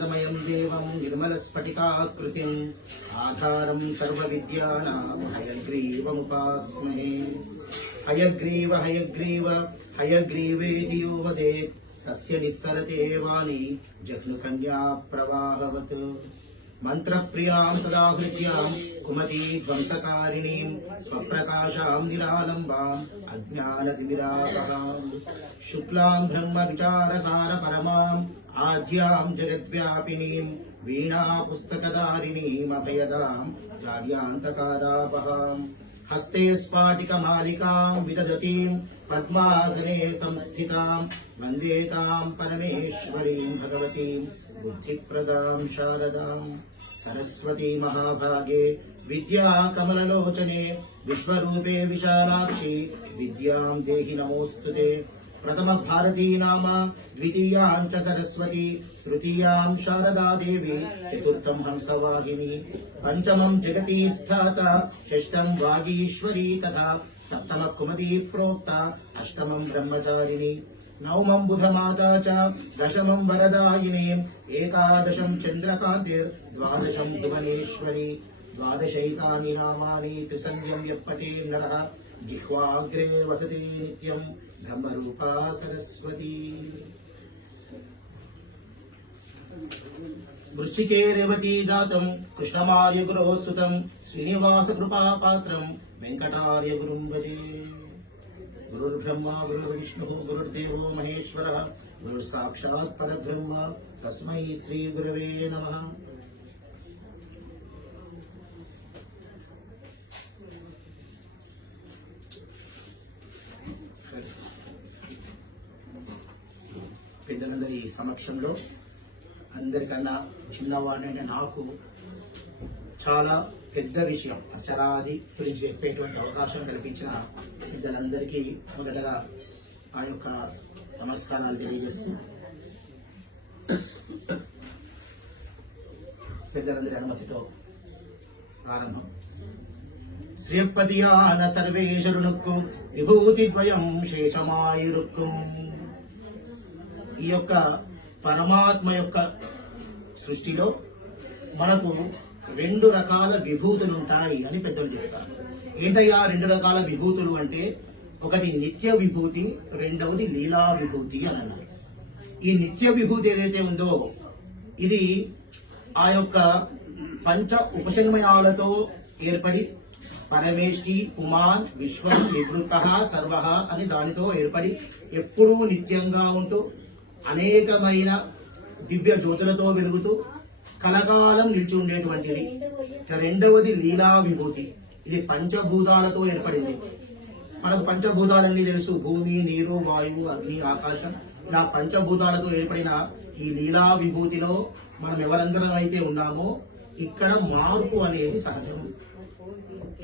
ज्ञानानन्दमयं देवं निर्मलस्फटिकाकृतिम् आधारं सर्वविद्यानां हयग्रीवमुपास्महे। हयग्रीव हयग्रीव हयग्रीवेति यो वदेत् तस्य निस्सरते वाणी जह्नुकन्या प्रवाहवत्। मंत्रप्रियां सदा हृद्यां कुमती ध्वंसकारिणीं स्वप्रकाशां निरालम्बाम् अज्ञानतिमिरापहाम् शुक्लां ब्रह्म विचारसार परमाम् आद्यां जगद्व्यापिनीं वीणा पुस्तकधारिणीम् अभयदां जाड्यान्तकारापहाम् हस्ते स्फाटिकमालिकां विदधतीं पद्मासने संस्थितां वन्दे तां परमेश्वरीं भगवतीं बुद्धिप्रदां शारदां। सरस्वती महाभागे विद्या कमललोचने विश्वरूपे विशालाक्षी विद्यां देहि नमोऽस्तुते। प्रथम भारती नाम द्वितीयां च सरस्वती तृतीयां शारदा देवी चतुर्थं हंसवाहिनी पंचमं जगती स्थाता षष्ठं वागीश्वरी तथा सप्तम कुमती प्रोक्ता अष्टमं ब्रह्मचारिणी नवमं बुधमाता च दशमं वरदायिनीम् एकादशं चन्द्रकान्तिर्द्वादशं भुवनेश्वरी द्वादशैतानि नामानि त्रिसन्ध्यं यः पठेत् नरः जिह्वाग्रे वसति नित्यं ब्रह्मरूपा सरस्वती। वृश्चिके रेवती जातं कृष्णमार्य गुरोः सुतं श्रीनिवास कृपा पात्रं वेंकटार्य गुरुं भजे। गुरुर्ब्रह्मा गुरुर्विष्णुः गुरुर्देवो महेश्वरः गुरुसाक्षात् परब्रह्म तस्मै श्री गुरवे नमः। పెద్దలందరి సమక్షంలో అందరికన్నా చిన్నవాడినైనా నాకు చాలా పెద్ద విషయం అక్షరాది గురించి చెప్పేటువంటి అవకాశం కల్పించిన పెద్దలందరికీ మొదటగా ఆ యొక్క నమస్కారాలు తెలియజేస్తూ పెద్దలందరి అనుమతితో ప్రారంభం. శ్రీపతియాన సర్వేశ్వరునుక్కు విభూతి ద్వయం శేషమాయురుక్కుం. ఈ యొక్క పరమాత్మ యొక్క సృష్టిలో మనకు రెండు రకాల విభూతులు ఉంటాయి అని పెద్దలు చెప్తారు. ఏంటయ్యా రెండు రకాల విభూతులు అంటే, ఒకటి నిత్య విభూతి, రెండవది లీలా విభూతి అని అన్నారు. ఈ నిత్య విభూతి ఏదైతే ఉందో ఇది ఆ యొక్క పంచ ఉపశమయాలతో ఏర్పడి పరమేష్టి పుమాన్ విశ్వం నివృత్త సర్వ అని దానితో ఏర్పడి ఎప్పుడూ నిత్యంగా ఉంటూ అనేకమైన దివ్య జ్యోతులతో వెలుగుతూ కలకాలం నిలిచి ఉండేటువంటిది. రెండవది లీలా విభూతి. ఇది పంచభూతాలతో ఏర్పడింది. మనకు పంచభూతాలన్నీ తెలుసు, భూమి నీరు వాయువు అగ్ని ఆకాశం. ఇలా పంచభూతాలతో ఏర్పడిన ఈ లీలా విభూతిలో మనం ఎవరందరం అయితే ఉన్నామో ఇక్కడ మార్పు అనేది సహజం.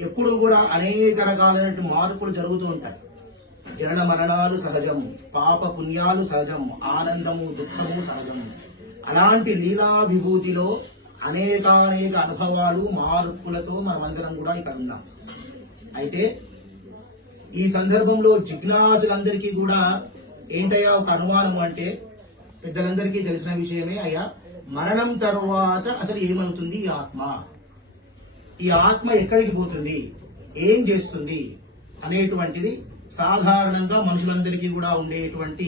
ఎప్పుడు కూడా అనేక రకాలైన మార్పులు జరుగుతూ ఉంటాయి. జనన మరణాలు సహజం, పాప పుణ్యాలు సహజం, ఆనందము దుఃఖము సహజం. అలాంటి లీలా విభూతిలో అనేకానేక అనుభవాలు మార్పులతో మనమందరం కూడా ఇక్కడ ఉన్నాం. అయితే ఈ సందర్భంలో జిజ్ఞాసులందరికీ కూడా ఏంటయ్యా ఒక అనుమానం అంటే, పెద్దలందరికీ తెలిసిన విషయమే, అయ్యా మరణం తర్వాత అసలు ఏమవుతుంది ఈ ఆత్మ, ఈ ఆత్మ ఎక్కడికి పోతుంది, ఏం చేస్తుంది అనేటువంటిది సాధారణంగా మనుషులందరికీ కూడా ఉండేటువంటి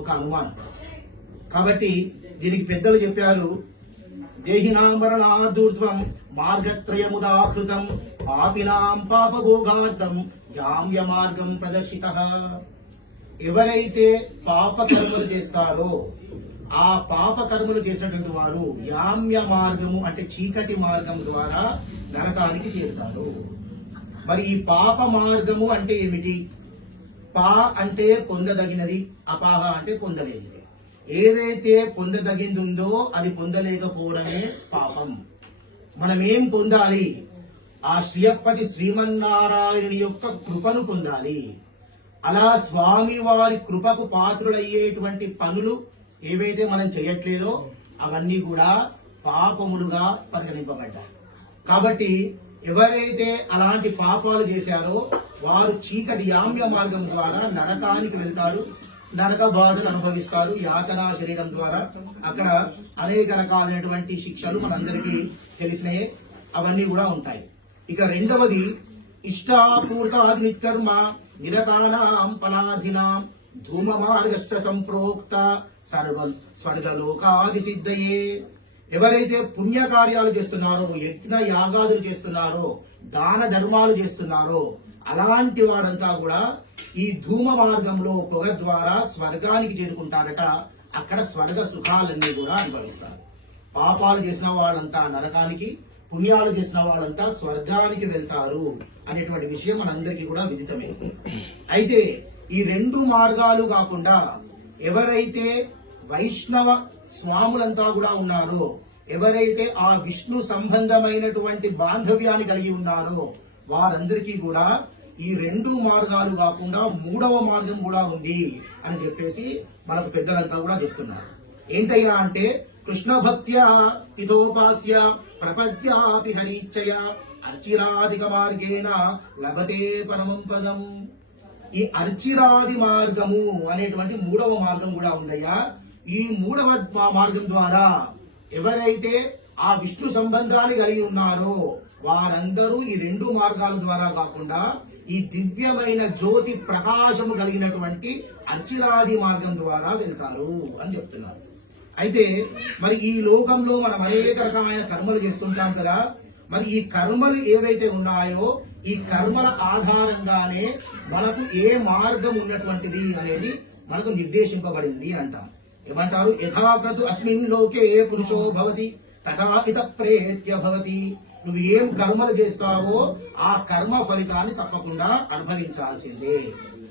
ఒక అనుమానం. కాబట్టి దీనికి పెద్దలు చెప్పారు, దేహినామరణాదూర్ధ్వం మార్గత్రయముదాహృతం పాపినాం పాపభోగార్థం యామ్య మార్గం ప్రదర్శితః. ఎవరైతే పాప కర్మలు చేస్తారో ఆ పాప కర్మలు చేసినటువంటి వారు యామ్య మార్గము అంటే చీకటి మార్గం ద్వారా నరకానికి చేరుతారు. మరి ఈ పాప మార్గము అంటే ఏమిటి? పా అంటే పొందదగినది, అపాహ అంటే పొందలేనిది. ఏదైతే పొందదగింది ఉందో అది పొందలేకపోవడమే పాపం. మనం ఏం పొందాలి? ఆ శ్రీయప్పటి శ్రీమన్నారాయణుని యొక్క కృపను పొందాలి. అలా స్వామి వారి కృపకు పాత్రులయ్యేటువంటి పనులు ఏవైతే మనం చేయట్లేదో అవన్నీ కూడా పాపములుగా పరిగణింపబడ్డాయి. కాబట్టి ఎవరైతే అలాంటి పాపాలు చేశారో వారు చీకటి యామ్య మార్గం ద్వారా నరకానికి వెళ్తారు. నరక బాధలు అనుభవిస్తారు. యాతనా శరీరం ద్వారా అక్కడ అనేక రకాలైనటువంటి శిక్షలు మనందరికీ తెలిసినయే, అవన్నీ కూడా ఉంటాయి. ఇక రెండవది ఇష్టాపూర్తాది నిత్కర్మ నిరతానాం ఫలాధినాం ధూమ మార్గశ్చ సంప్రోక్త స్వర్గలోకాది సిద్ధయే. ఎవరైతే పుణ్యకార్యాలు చేస్తున్నారో, యజ్ఞ యాగాదులు చేస్తున్నారో, దాన ధర్మాలు చేస్తున్నారో అలాంటి వారంతా కూడా ఈ ధూమ మార్గంలో పొగ ద్వారా స్వర్గానికి చేరుకుంటారట. అక్కడ స్వర్గ సుఖాలన్నీ కూడా అనుభవిస్తారు. పాపాలు చేసిన వాళ్ళంతా నరకానికి, పుణ్యాలు చేసిన వాళ్ళంతా స్వర్గానికి వెళ్తారు అనేటువంటి విషయం మనందరికీ కూడా విదితమే. అయితే ఈ రెండు మార్గాలు కాకుండా ఎవరైతే వైష్ణవ స్వాములంతా కూడా ఉన్నారో, ఎవరైతే ఆ విష్ణు సంబంధమైనటువంటి బాంధవ్యాన్ని కలిగి ఉన్నారో వారందరికీ కూడా ఈ రెండు మార్గాలు కాకుండా మూడవ మార్గం కూడా ఉంది అని చెప్పేసి మనకు పెద్దలంతా కూడా చెప్తున్నారు. ఏంటయ్యా అంటే కృష్ణ భక్త్యా హితోపాస్య ప్రపద్యాపి హరిచ్చయ అర్చిరాధిక మార్గేణ లభతే పరమం పదం. ఈ అర్చిరాది మార్గము అనేటువంటి మూడవ మార్గం కూడా ఉందయ్యా. ఈ మూడవ మార్గం ద్వారా ఎవరైతే ఆ విష్ణు సంబంధాన్ని కలిగి ఉన్నారో వారందరూ ఈ రెండు మార్గాల ద్వారా కాకుండా ఈ దివ్యమైన జ్యోతి ప్రకాశము కలిగినటువంటి అర్చిరాది మార్గం ద్వారా వెళ్తారు అని చెప్తున్నారు. అయితే మరి ఈ లోకంలో మనం అనేక రకమైన కర్మలు చేస్తుంటాం కదా. మరి ఈ కర్మలు ఏవైతే ఉన్నాయో ఈ కర్మల ఆధారంగానే మనకు ఏ మార్గం ఉన్నటువంటిది అనేది మనకు నిర్దేశింపబడింది అంటాం. ఏమంటారు? యథాకృతు అస్మిన్ లోకే ఏ పురుషో భవతి తథా ఇత ప్రేత్య భవతి. నువ్వు ఏం కర్మలు చేస్తావో ఆ కర్మ ఫలితాన్ని తప్పకుండా అనుభవించాల్సిందే.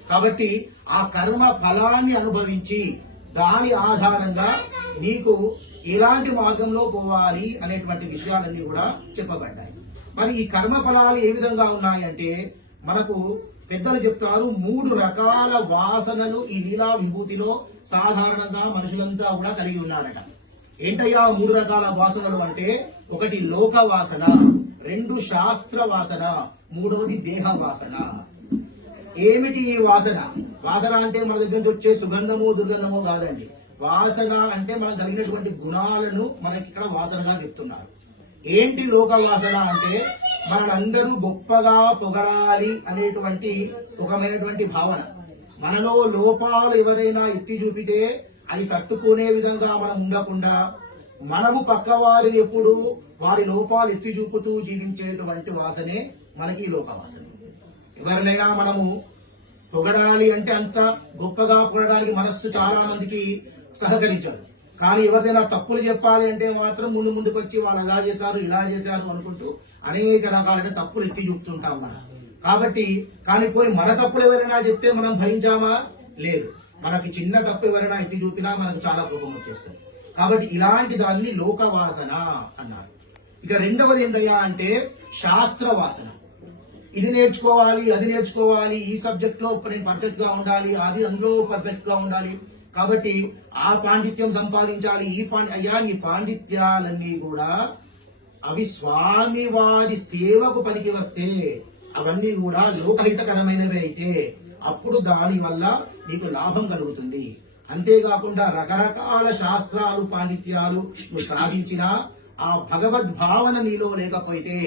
కాబట్టి ఆ కర్మ ఫలాన్ని అనుభవించి దాని ఆధారంగా నీకు ఎలాంటి మార్గంలో పోవాలి అనేటువంటి విషయాలన్నీ కూడా చెప్పబడ్డాయి. మరి ఈ కర్మ ఫలాలు ఏ విధంగా ఉన్నాయంటే మనకు పెద్దలు చెప్తారు, 3 రకాల వాసనలు ఈ లీలా విభూతిలో సాధారణంగా మనుషులంతా కూడా కలిగి ఉన్నారట. ఏంటయ్యా 3 రకాల వాసనలు అంటే, ఒకటి లోక వాసన, 2 శాస్త్ర వాసన, 3వది దేహ వాసన. ఏమిటి ఈ వాసన? వాసన అంటే మన దగ్గర నుంచి వచ్చే సుగంధము దుర్గంధము కాదండి. వాసన అంటే మనకు కలిగినటువంటి గుణాలను మనకి ఇక్కడ వాసనగా చెప్తున్నారు. ఏంటి లోక వాసన అంటే మనందరూ గొప్పగా పొగడాలి అనేటువంటి ఒకమైనటువంటి భావన. మనలో లోపాలు ఎవరైనా ఎత్తి చూపితే అది తట్టుకునే విధంగా మనం ఉండకుండా మనము పక్క వారిని ఎప్పుడు వారి లోపాలు ఎత్తి చూపుతూ జీవించేటువంటి వాసనే మనకి లోక వాసన. ఎవరినైనా మనము పొగడాలి అంటే అంత గొప్పగా పొగడానికి మనస్సు చాలా మందికి సహకరించదు. కానీ ఎవరినైనా తప్పులు చెప్పాలి అంటే మాత్రం ముందుకు వచ్చి వాళ్ళు అలా చేశారు ఇలా చేశారు అనుకుంటూ అనేక రకాలైన తప్పులు ఎత్తి చూపుతుంటాం మనం. కాబట్టి కానీ పోయి మన తప్పులు ఎవరైనా చెప్తే మనం భరించామా? లేదు. మనకి చిన్న తప్పు ఎవరైనా ఎత్తి చూపినా మనకు చాలా కోపం వచ్చేస్తుంది. కాబట్టి ఇలాంటి దాన్ని లోక వాసన అన్నారు. ఇక రెండవది ఏంటయ్యా అంటే శాస్త్ర వాసన. ఇది నేర్చుకోవాలి, అది నేర్చుకోవాలి, ఈ సబ్జెక్ట్ లో నేను పర్ఫెక్ట్ గా ఉండాలి, అది అందులో పర్ఫెక్ట్ గా ఉండాలి, కాబట్టి ఆ పాండిత్యం సంపాదించాలి. ఈ పాండిత్యాలన్నీ కూడా అవి స్వామి వారి సేవకు పనికి వస్తే అవన్నీ కూడా లోకహితకరమైనవి అయితే అప్పుడు దాని వల్ల నీకు లాభం కలుగుతుంది. అంతేకాకుండా రకరకాల శాస్త్రాలు పాండిత్యాలు నువ్వు సాధించినా ఆ భగవద్భావన నీలో లేకపోతే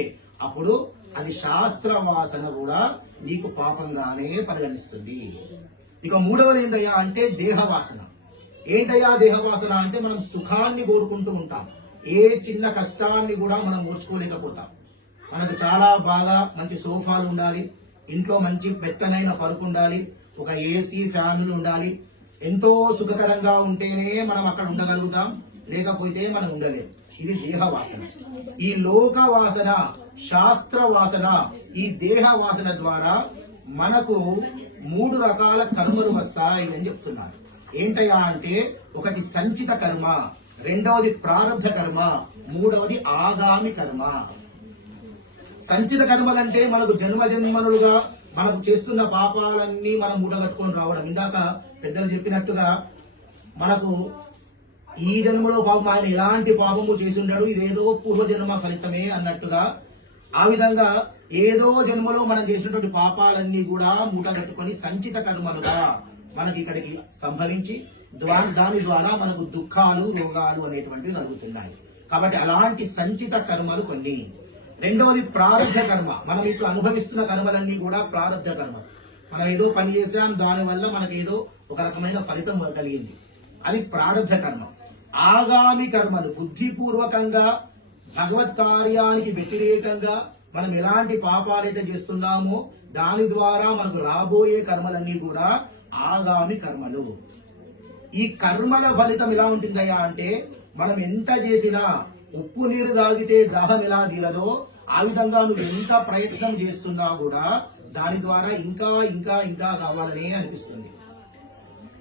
అప్పుడు అది శాస్త్ర వాసన కూడా నీకు పాపంగానే పరిగణిస్తుంది. ఇక మూడవది ఏంటయ్యా అంటే దేహవాసన. ఏంటయ్యా దేహవాసన అంటే మనం సుఖాన్ని కోరుకుంటూ ఉంటాం. ఏ చిన్న కష్టాన్ని కూడా మనం ఓర్చుకోలేకపోతాం. మనకు చాలా బాగా మంచి సోఫాలు ఉండాలి, ఇంట్లో మంచి మెత్తనైన పరుపు ఉండాలి, ఒక ఏసీ ఫ్యాన్లు ఉండాలి. ఎంతో సుఖకరంగా ఉంటేనే మనం అక్కడ ఉండగలుగుతాం, లేకపోతే మనం ఉండలేం. ఇది దేహవాసన. ఈ లోక వాసన, శాస్త్ర వాసన, ఈ దేహ వాసన ద్వారా మనకు 3 రకాల కర్మలు వస్తాయి అని చెప్తున్నారు. ఏంటయ్యా అంటే ఒకటి సంచిత కర్మ, రెండవది ప్రారంధ కర్మ, మూడవది ఆగామి కర్మ. సంచిత కర్మలంటే మనకు జన్మలుగా మనకు చేస్తున్న పాపాలన్నీ మనం మూటగట్టుకొని రావడం. ఇందాక పెద్దలు చెప్పినట్టుగా మనకు ఈ జన్మలో పాపం ఆయన ఎలాంటి పాపము చేసి ఉంటాడు, ఇదేదో పూర్వజన్మ ఫలితమే అన్నట్టుగా ఆ విధంగా ఏదో జన్మలో మనం చేసినటువంటి పాపాలన్నీ కూడా మూట కట్టుకొని సంచిత కర్మలుగా మనకి ఇక్కడికి సంభవించి దాని ద్వారా మనకు దుఃఖాలు రోగాలు అనేటువంటివి కలుగుతున్నాయి. కాబట్టి అలాంటి సంచిత కర్మలు కొన్ని. రెండవది ప్రారబ్ధ కర్మ. మనం ఇప్పుడు అనుభవిస్తున్న కర్మలన్నీ కూడా ప్రారబ్ధ కర్మ. మనం ఏదో పని చేసాం, దానివల్ల మనకు ఏదో ఒక రకమైన ఫలితం కలిగింది, అది ప్రారబ్ధ కర్మ. ఆగామి కర్మలు బుద్ధిపూర్వకంగా భగవత్ కార్యానికి వ్యతిరేకంగా మనం ఎలాంటి పాపాలైతే చేస్తున్నామో దాని ద్వారా మనకు రాబోయే కర్మలన్నీ కూడా ఆగామి కర్మలు. ఈ కర్మల ఫలితం ఎలా ఉంటుందయ్యా అంటే, మనం ఎంత చేసినా ఉప్పు నీరు తాగితే దాహం ఎలా తీరదో ఆ విధంగా నువ్వు ఎంత ప్రయత్నం చేస్తున్నా కూడా దాని ద్వారా ఇంకా ఇంకా ఇంకా కావాలనే అనిపిస్తుంది.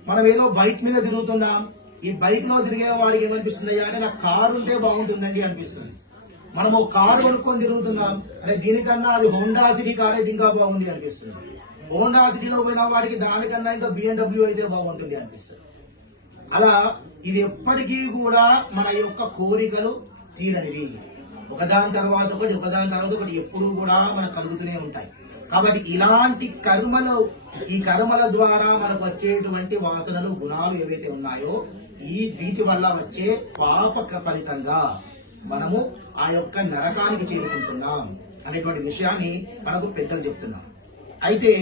మనం ఏదో బైక్ మీద తిరుగుతున్నాం, ఈ బైక్ లో తిరిగే వాడికి ఏమనిపిస్తుంది అంటే నాకు కారు ఉంటే బాగుంటుందండి అనిపిస్తుంది. మనం ఒక కారు కొనుక్కొని తిరుగుతున్నాం, అంటే దీనికన్నా అది హోండా సిటీ కార్ అయితే ఇంకా బాగుంది అనిపిస్తుంది. హోండా సిటీలో పోయిన వాడికి దానికన్నా ఇంకా BMW అయితే బాగుంటుంది అనిపిస్తుంది. అలా ఇది ఎప్పటికీ కూడా మన యొక్క కోరికలు తీరనివి. ఒకదాని తర్వాత ఒకటి ఎప్పుడూ కూడా మనకు కలుగుతూనే ఉంటాయి. కాబట్టి ఇలాంటి కర్మలు, ఈ కర్మల ద్వారా మనకు వచ్చేటువంటి వాసనలు, గుణాలు ఏవైతే ఉన్నాయో వీటి వల్ల వచ్చే పాపక ఫలితంగా మనము ఆ యొక్క నరకానికి చేరుకుంటున్నాం అనేటువంటి విషయాన్ని మనకు పెద్దలు చెప్తున్నాం. అయితే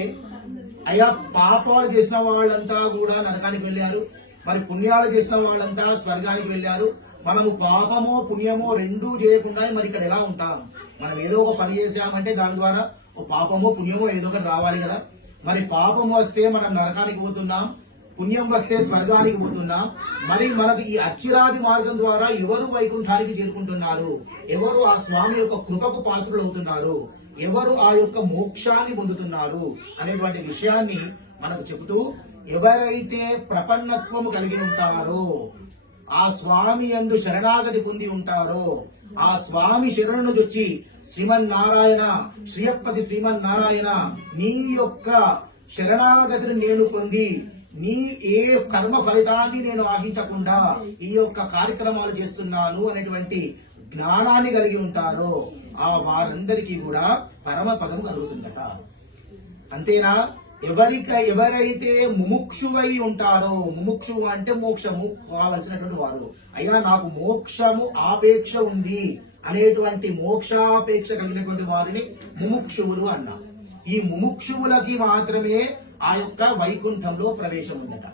అయ్యా పాపాలు చేసిన వాళ్ళంతా కూడా నరకానికి వెళ్ళారు, మరి పుణ్యాలు చేసిన వాళ్ళంతా స్వర్గానికి వెళ్ళారు. మనము పాపమో పుణ్యమో రెండూ చేయకుండా మరి ఇక్కడ ఎలా ఉంటాం? మనం ఏదో ఒక పని చేసామంటే దాని ద్వారా ఒక పాపమో పుణ్యమో ఏదో ఒకటి రావాలి కదా. మరి పాపం వస్తే మనం నరకానికి పోతున్నాం, పుణ్యం వస్తే స్వర్గానికి పోతున్నాం. మరి మనకు ఈ అచ్చిరాది మార్గం ద్వారా ఎవరు వైకుంఠానికి చేరుకుంటున్నారు, ఎవరు ఆ స్వామి యొక్క కృపకు పాత్రులు అవుతున్నారు, ఎవరు ఆ యొక్క మోక్షాన్ని పొందుతున్నారు అనేటువంటి విషయాన్ని మనకు చెబుతూ, ఎవరైతే ప్రపన్నత్వము కలిగి ఉంటారో, ఆ స్వామి యందు శరణాగతి పొంది ఉంటారో, ఆ స్వామి శరణును వచ్చి శ్రీమన్నారాయణ, శ్రీయపతి శ్రీమన్నారాయణ నీ యొక్క శరణాగతిని నేను పొంది నీ ఏ కర్మ ఫలితాన్ని నేను ఆశించకుండా ఈ యొక్క కార్యక్రమాలు చేస్తున్నాను అనేటువంటి జ్ఞానాన్ని కలిగి ఉంటారో ఆ వారందరికీ కూడా పరమ పదం కలుగుతుందట. అంతేనా? ఎవరైతే ముముక్షువై ఉంటారో, ముముక్షు అంటే మోక్షము కావలసినటువంటి వారు, అయ్యా నాకు మోక్షము ఆపేక్ష ఉంది అనేటువంటి మోక్షాపేక్ష కలిగినటువంటి వారిని ముముక్షువులు అన్నా. ఈ ముముక్షువులకి మాత్రమే ఆ యొక్క వైకుంఠంలో ప్రవేశం ఉందట.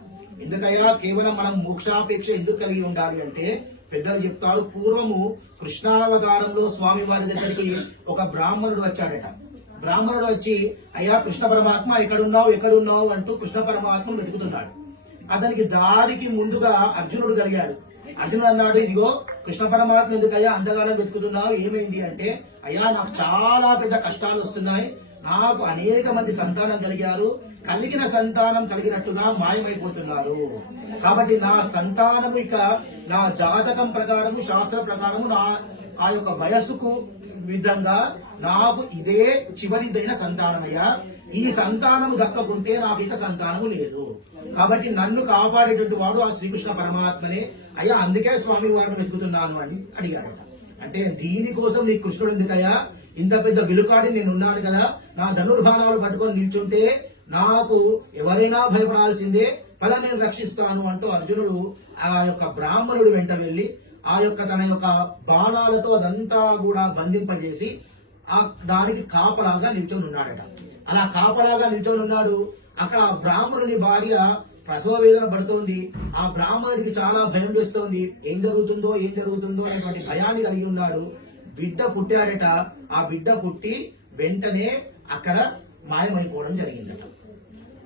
ఎందుకయ్యా కేవలం మనం మోక్షాపేక్ష ఎందుకు కలిగి ఉండాలి అంటే, పెద్దలు చెప్తారు, పూర్వము కృష్ణావతారంలో స్వామి వారి దగ్గరికి ఒక బ్రాహ్మణుడు వచ్చాడట. బ్రాహ్మణుడు వచ్చి, అయ్యా కృష్ణ పరమాత్మ ఎక్కడున్నావు అంటూ కృష్ణ పరమాత్మను వెతుకుతున్నాడు. అతనికి దారికి ముందుగా అర్జునుడు కలిగాడు. అర్జునుడు అన్నాడు, ఇదిగో కృష్ణ పరమాత్మ ఎందుకయ్యా అంతగానం వెతుకుతున్నావు, ఏమైంది అంటే, అయ్యా నాకు చాలా పెద్ద కష్టాలు వస్తున్నాయి, నాకు అనేక మంది సంతానం కలిగారు, కలిగిన సంతానం కలిగినట్టుగా మాయమైపోతున్నారు. కాబట్టి నా సంతానము ఇక నా జాతకం ప్రకారము, శాస్త్ర ప్రకారము, నా ఆ యొక్క వయస్సుకు విధంగా నాకు ఇదే చివరిదైన సంతానమయ్యా. ఈ సంతానము దక్కకుంటే నాకు ఇక సంతానము లేదు. కాబట్టి నన్ను కాపాడేటువంటి వాడు ఆ శ్రీకృష్ణ పరమాత్మనే అయ్యా, అందుకే స్వామి వారిని వెతుకుతున్నాను అని అడిగాడట. అంటే దీనికోసం నీ కృష్ణుడు ఎందుకయ్యా, ఇంత పెద్ద విలుకాడి నేనున్నాను కదా, నా ధనుర్బాణాలు పట్టుకొని నిల్చుంటే నాకు ఎవరైనా భయపడాల్సిందే, పద నేను రక్షిస్తాను అంటూ అర్జునుడు ఆ యొక్క బ్రాహ్మణుడు వెంట వెళ్లి ఆ యొక్క తన యొక్క బాణాలతో అదంతా కూడా బంధింపజేసి ఆ దానికి కాపలాగా నిల్చొని ఉన్నాడట. అలా కాపలాగా నిల్చొని ఉన్నాడు. అక్కడ ఆ బ్రాహ్మణుని భార్య ప్రసవ వేదన పడుతోంది. ఆ బ్రాహ్మణుడికి చాలా భయం వేస్తోంది, ఏం జరుగుతుందో అనేటువంటి భయాన్ని కలిగి ఉన్నాడు. బిడ్డ పుట్టాడట. ఆ బిడ్డ పుట్టి వెంటనే అక్కడ మాయమైపోవడం జరిగిందట.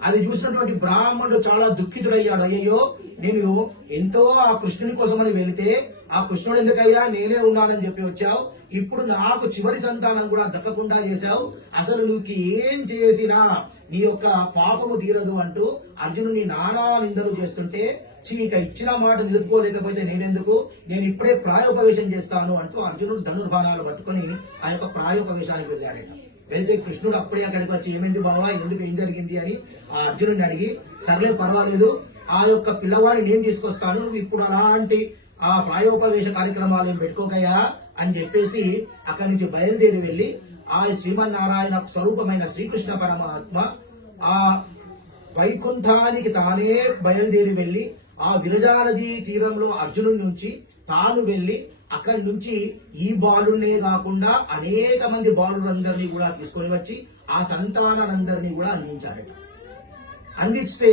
అది చూసినటువంటి బ్రాహ్మణుడు చాలా దుఃఖితుడయ్యాడు. అయ్యో, నేను ఎంతో ఆ కృష్ణుని కోసమని వెళితే ఆ కృష్ణుడు ఎందుకయ్యా నేనే ఉన్నానని చెప్పి వచ్చావు, ఇప్పుడు నాకు చివరి సంతానం కూడా దక్కకుండా చేశావు, అసలు నువ్వు ఏం చేసినా నీ యొక్క పాపము తీరదు అంటూ అర్జునుని నానా నిందలు చేస్తుంటే, ఇక ఇచ్చిన మాట నిలుపుకోలేకపోతే నేనెందుకు, నేను ఇప్పుడే ప్రాయోపవేశం చేస్తాను అంటూ అర్జునుడు ధనుర్బాణాలు పట్టుకుని ఆ యొక్క ప్రాయోపవేశానికి వెళ్ళాడట. వెళ్తే కృష్ణుడు అప్పుడే అక్కడికి వచ్చి, ఏమైంది బావా, ఎందుకు ఏం జరిగింది అని ఆ అర్జునుడిని అడిగి, సర్లే పర్వాలేదు, ఆ యొక్క పిల్లవాడిని నేను తీసుకొస్తాను, నువ్వు ఇప్పుడు అలాంటి ఆ ప్రాయోపవేశ కార్యక్రమాలు పెట్టుకోకయ్యా అని చెప్పేసి అక్కడి నుంచి బయలుదేరి వెళ్లి ఆ శ్రీమన్నారాయణ స్వరూపమైన శ్రీకృష్ణ పరమాత్మ ఆ వైకుంఠానికి తానే బయలుదేరి వెళ్లి ఆ విరజా నదీ తీరంలో అర్జునుడి నుంచి తాను వెళ్లి అక్కడి నుంచి ఈ బాలునే కాకుండా అనేక మంది బాలులందరినీ కూడా తీసుకొని వచ్చి ఆ సంతానాలందరినీ కూడా అందించారట. అందిస్తే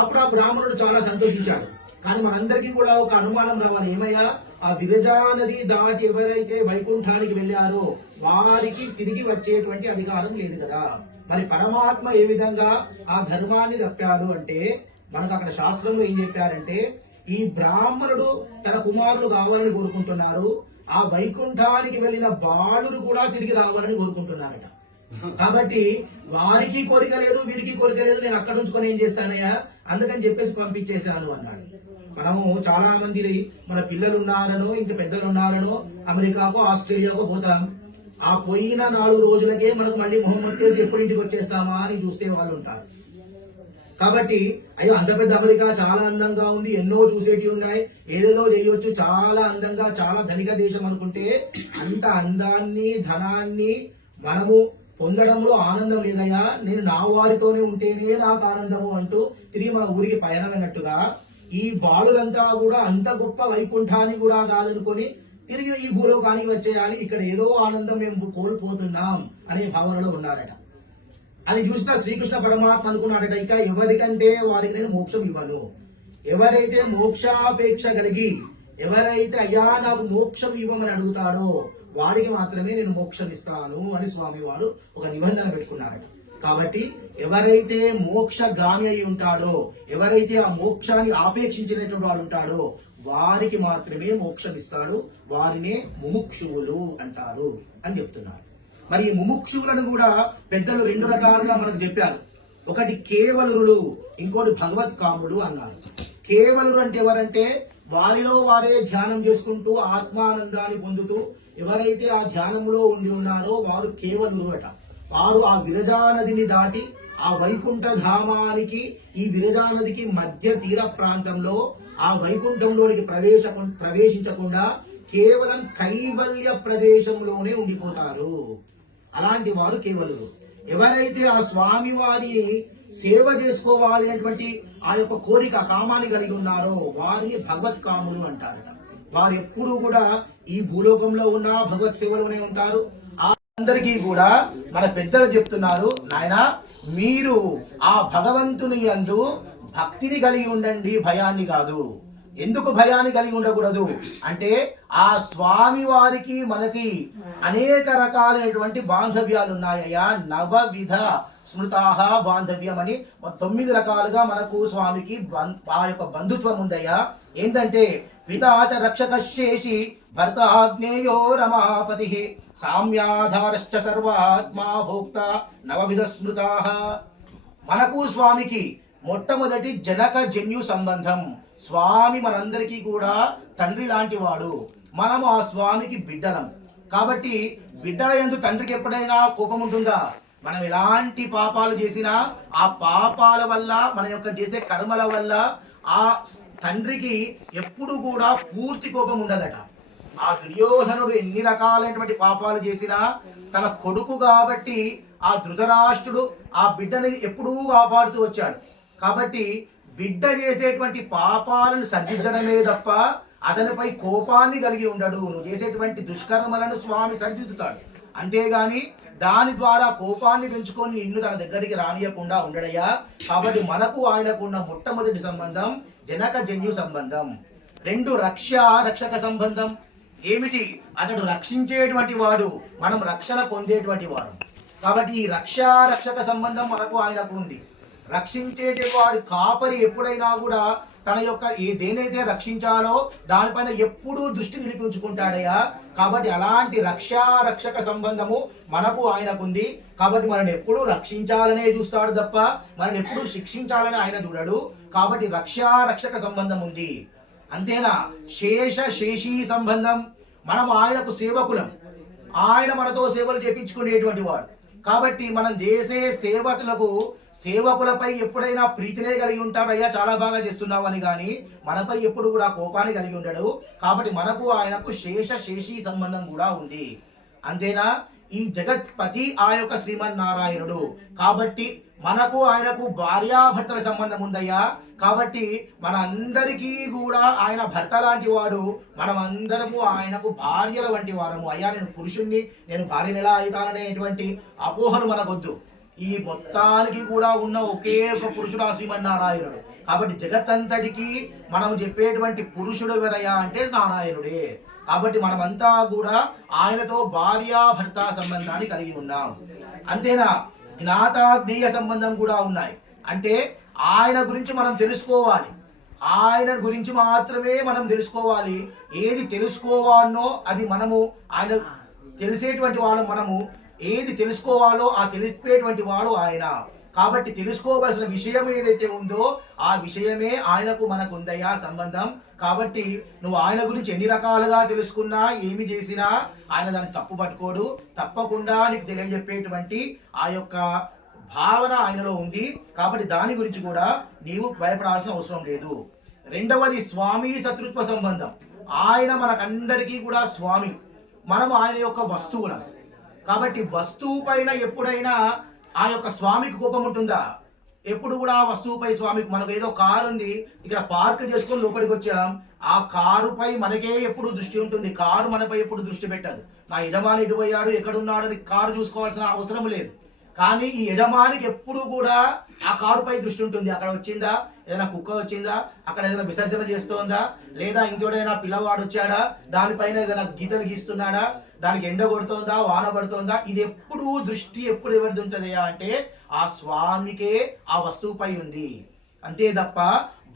అప్పుడు ఆ బ్రాహ్మణుడు చాలా సంతోషించాడు. కానీ మనందరికీ కూడా ఒక అనుమానం రావాలి, ఏమయ్యా ఆ విరజా నది దాటి ఎవరైతే వైకుంఠానికి వెళ్ళారో వారికి తిరిగి వచ్చేటువంటి అధికారం లేదు కదా, మరి పరమాత్మ ఏ విధంగా ఆ ధర్మాన్ని తప్పాడు అంటే మనకు అక్కడ శాస్త్రంలో ఏం చెప్పారంటే, ఈ బ్రాహ్మణుడు తన కుమారులు కావాలని కోరుకుంటున్నారు, ఆ వైకుంఠానికి వెళ్ళిన బాలుడు కూడా తిరిగి రావాలని కోరుకుంటున్నారట. కాబట్టి వారికి కోరిక లేదు, వీరికి కోరిక లేదు, నేను అక్కడ ఉంచుకొని ఏం చేస్తానయ్యా, అందుకని చెప్పేసి పంపించేశాను అన్నాడు. మనము చాలా మంది మన పిల్లలు ఉన్నారనో ఇంక పెద్దలు ఉన్నారనో అమెరికాకో ఆస్ట్రేలియాకో పోతాం. ఆ పోయిన 4 రోజులకే మనకు మళ్ళీ మొహమ్మద్ కేసు ఎప్పుడు ఇంటికి వచ్చేస్తామా అని చూస్తే వాళ్ళు ఉంటారు. కాబట్టి అయ్యో అంత పెద్ద అమెరికా చాలా అందంగా ఉంది, ఎన్నో చూసేటివి ఉన్నాయి, ఏదేదో చేయవచ్చు, చాలా అందంగా చాలా ధనిక దేశం అనుకుంటే అంత అందాన్ని ధనాన్ని మనము పొందడంలో ఆనందం లేదయ్యా, నేను నా వారితోనే ఉంటేనే నాకు ఆనందము అంటూ తిరిగి మన ఊరికి పయనమైనట్టుగా ఈ బాలులంతా కూడా అంత గొప్ప వైకుంఠాన్ని కూడా కాదనుకొని తిరిగి ఈ భూలోకానికి వచ్చేయాలి, ఇక్కడ ఏదో ఆనందం మేము కోల్పోతున్నాం అనే భావనలో ఉన్నారట. అది చూసిన శ్రీకృష్ణ పరమాత్మ అనుకున్నాడట, ఇక ఎవరికంటే వారికి నేను మోక్షం ఇవ్వను. ఎవరైతే మోక్షాపేక్ష కలిగి ఎవరైతే అయ్యా నాకు మోక్షం ఇవ్వమని అడుగుతాడో వారికి మాత్రమే నేను మోక్షం ఇస్తాను అని స్వామి వారు ఒక నిబంధన పెట్టుకున్నారట. కాబట్టి ఎవరైతే మోక్షగామి అయి ఉంటాడో, ఎవరైతే ఆ మోక్షాన్ని ఆపేక్షించినటువంటి వాడు ఉంటాడో వారికి మాత్రమే మోక్షం ఇస్తాడు, వారినే ముముక్షువులు అంటారు అని చెప్తున్నారు. మరి ఈ ముముక్షువులను కూడా పెద్దలు 2 రకాలుగా మనకు చెప్పారు. ఒకటి కేవలులు, ఇంకోటి భగవత్ కాముడు అన్నారు. కేవలులు అంటే ఎవరంటే వారిలో వారే ధ్యానం చేసుకుంటూ ఆత్మానందాన్ని పొందుతూ ఎవరైతే ఆ ధ్యానంలో ఉండి ఉన్నారో వారు కేవలులు అట. వారు ఆ విరజా నదిని దాటి ఆ వైకుంఠ ధామానికి ఈ విరజా నదికి మధ్య తీర ప్రాంతంలో ఆ వైకుంఠంలోనికి ప్రవేశించకుండా కేవలం కైవల్య ప్రదేశంలోనే ఉండిపోతారు. అలాంటి వారు కేవలులు. ఎవరైతే ఆ స్వామి వారి సేవ చేసుకోవాలి అనేటువంటి ఆ యొక్క కోరిక కామాన్ని కలిగి ఉన్నారో వారిని భగవత్ కాములు అంటారట. వారు ఎప్పుడూ కూడా ఈ భూలోకంలో ఉన్న భగవత్ సేవలోనే ఉంటారు. అందరికీ కూడా మన పెద్దలు చెప్తున్నారు, నాయన మీరు ఆ భగవంతుని యందు భక్తిని కలిగి ఉండండి, భయాన్ని కాదు. ఎందుకు భయాన్ని కలిగి ఉండకూడదు అంటే ఆ స్వామి వారికి మనకి అనేక రకాలైనటువంటి బాంధవ్యాలు ఉన్నాయ్యా. నవవిధ స్మృతాహ బాంధవ్యం అని 9 రకాలుగా మనకు స్వామికి ఆ యొక్క బంధుత్వం ఉందయ్యా. ఏంటంటే పితాచ రక్షక శేషి భర్త ఆగ్నేయో రమాపతి సామ్యాధారశ్చ సర్వాత్మా భోక్త నవవిధ స్మృతాహ. మనకు స్వామికి మొట్టమొదటి జనక జన్యు సంబంధం. స్వామి మనందరికీ కూడా తండ్రి లాంటి వాడు, మనము ఆ స్వామికి బిడ్డలం. కాబట్టి బిడ్డల యందు తండ్రికి ఎప్పుడైనా కోపం ఉంటుందా? మనం ఎలాంటి పాపాలు చేసినా ఆ పాపాల వల్ల మన యొక్క చేసే కర్మల వల్ల ఆ తండ్రికి ఎప్పుడు కూడా పూర్తి కోపం ఉండదట. ఆ దుర్యోధనుడు ఎన్ని రకాలైనటువంటి పాపాలు చేసినా తన కొడుకు కాబట్టి ఆ ధృతరాష్ట్రుడు ఆ బిడ్డని ఎప్పుడూ కాపాడుతూ వచ్చాడు. కాబట్టి బిడ్డ చేసేటువంటి పాపాలను సరిదిద్దడమే తప్ప అతనిపై కోపాన్ని కలిగి ఉండడు. నువ్వు చేసేటువంటి దుష్కర్మలను స్వామి సరిదిద్దుతాడు, అంతేగాని దాని ద్వారా కోపాన్ని పెంచుకొని నిన్ను తన దగ్గరికి రానియకుండా ఉండడయ్యా. కాబట్టి మనకు ఆయనకు ఉన్న మొట్టమొదటి సంబంధం జనక జన్యు సంబంధం. 2 రక్షక సంబంధం. ఏమిటి? అతడు రక్షించేటువంటి వాడు, మనం రక్షణ పొందేటువంటి వాడు. కాబట్టి ఈ రక్షక సంబంధం మనకు ఆయనకు ఉంది. రక్షించేటవాడు కాపరి ఎప్పుడైనా కూడా తన యొక్క దేనైతే రక్షించాలో దానిపైన ఎప్పుడూ దృష్టి నిలిపించుకుంటాడయ్యా. కాబట్టి అలాంటి రక్షక సంబంధము మనకు ఆయనకుంది. కాబట్టి మనల్ని ఎప్పుడూ రక్షించాలనే చూస్తాడు తప్ప మనల్ని ఎప్పుడూ శిక్షించాలని ఆయన చూడడు. కాబట్టి రక్షక సంబంధం ఉంది. అంతేనా? శేషీ సంబంధం. మనం ఆయనకు సేవకులం, ఆయన మనతో సేవలు చేపించుకునేటువంటి వాడు. కాబట్టి మనం చేసే సేవకులపై ఎప్పుడైనా ప్రీతినే కలిగి ఉంటారయ్యా, చాలా బాగా చేస్తున్నావు అని, కానీ మనపై ఎప్పుడు కూడా కోపాన్ని కలిగి ఉండడు. కాబట్టి మనకు ఆయనకు శేషీ సంబంధం కూడా ఉంది. అంతేనా? ఈ జగత్పతి ఆ యొక్క శ్రీమన్నారాయణుడు. కాబట్టి మనకు ఆయనకు భార్యాభర్తల సంబంధం ఉందయ్యా. కాబట్టి మన అందరికీ కూడా ఆయన భర్త లాంటి వాడు, మనం అందరము ఆయనకు భార్యల వంటి వారము. అయ్యా నేను పురుషుణ్ణి, నేను భార్యను ఎలా అవుతాననేటువంటి అపోహలు మనకొద్దు. ఈ మొత్తానికి కూడా ఉన్న ఒకే ఒక పురుషుడు ఆ శ్రీమన్నారాయణుడు. కాబట్టి జగత్తంతటికి మనం చెప్పేటువంటి పురుషుడు ఎవరయ్యా అంటే నారాయణుడే. కాబట్టి మనమంతా కూడా ఆయనతో భార్యాభర్త సంబంధాన్ని కలిగి ఉన్నాం. అంతేనా, జ్ఞాతాజ్ఞేయ సంబంధం కూడా ఉన్నాయి. అంటే ఆయన గురించి మనం తెలుసుకోవాలి, ఆయన గురించి మాత్రమే మనం తెలుసుకోవాలి. ఏది తెలుసుకోవాలో అది మనము, ఆయన తెలిసేటువంటి వాడు మనము, ఏది తెలుసుకోవాలో ఆ తెలిపేటువంటి వాడు ఆయన. కాబట్టి తెలుసుకోవలసిన విషయం ఏదైతే ఉందో ఆ విషయమే ఆయనకు మనకు ఉందయ్యా సంబంధం. కాబట్టి నువ్వు ఆయన గురించి ఎన్ని రకాలుగా తెలుసుకున్నా ఏమి చేసినా ఆయన దాన్ని తప్పు పట్టుకోడు. తప్పకుండా నీకు తెలియజెప్పేటువంటి ఆ యొక్క భావన ఆయనలో ఉంది. కాబట్టి దాని గురించి కూడా నీవు భయపడాల్సిన అవసరం లేదు. రెండవది స్వామి శత్రుత్వ సంబంధం. ఆయన మనకందరికీ కూడా స్వామి, మనము ఆయన యొక్క వస్తువులం. కాబట్టి వస్తువు పైన ఎప్పుడైనా ఆ యొక్క స్వామికి కోపం ఉంటుందా? ఎప్పుడు కూడా ఆ వస్తువుపై స్వామికి, మనకు ఏదో కారు ఉంది, ఇక్కడ పార్క్ చేసుకొని లోపలికి వచ్చాం, ఆ కారుపై మనకే ఎప్పుడు దృష్టి ఉంటుంది, కారు మనపై ఎప్పుడు దృష్టి పెట్టదు. నా యజమాని ఎటు పోయాడు, ఎక్కడున్నాడు అని కారు చూసుకోవాల్సిన అవసరం లేదు. కానీ ఈ యజమానికి ఎప్పుడు కూడా ఆ కారుపై దృష్టి ఉంటుంది. అక్కడ వచ్చిందా, ఏదైనా కుక్క వచ్చిందా, అక్కడ ఏదైనా విసర్జన చేస్తోందా, లేదా ఇంకోడైనా పిల్లవాడు వచ్చాడా, దానిపైన ఏదైనా గీతలు గీస్తున్నాడా, దానికి ఎండ కొడుతోందా, వాన పడుతోందా, ఇది ఎప్పుడు దృష్టి ఎప్పుడు ఎవరిది ఉంటుందయ్యా అంటే ఆ స్వామికే ఆ వస్తువుపై ఉంది. అంతే తప్ప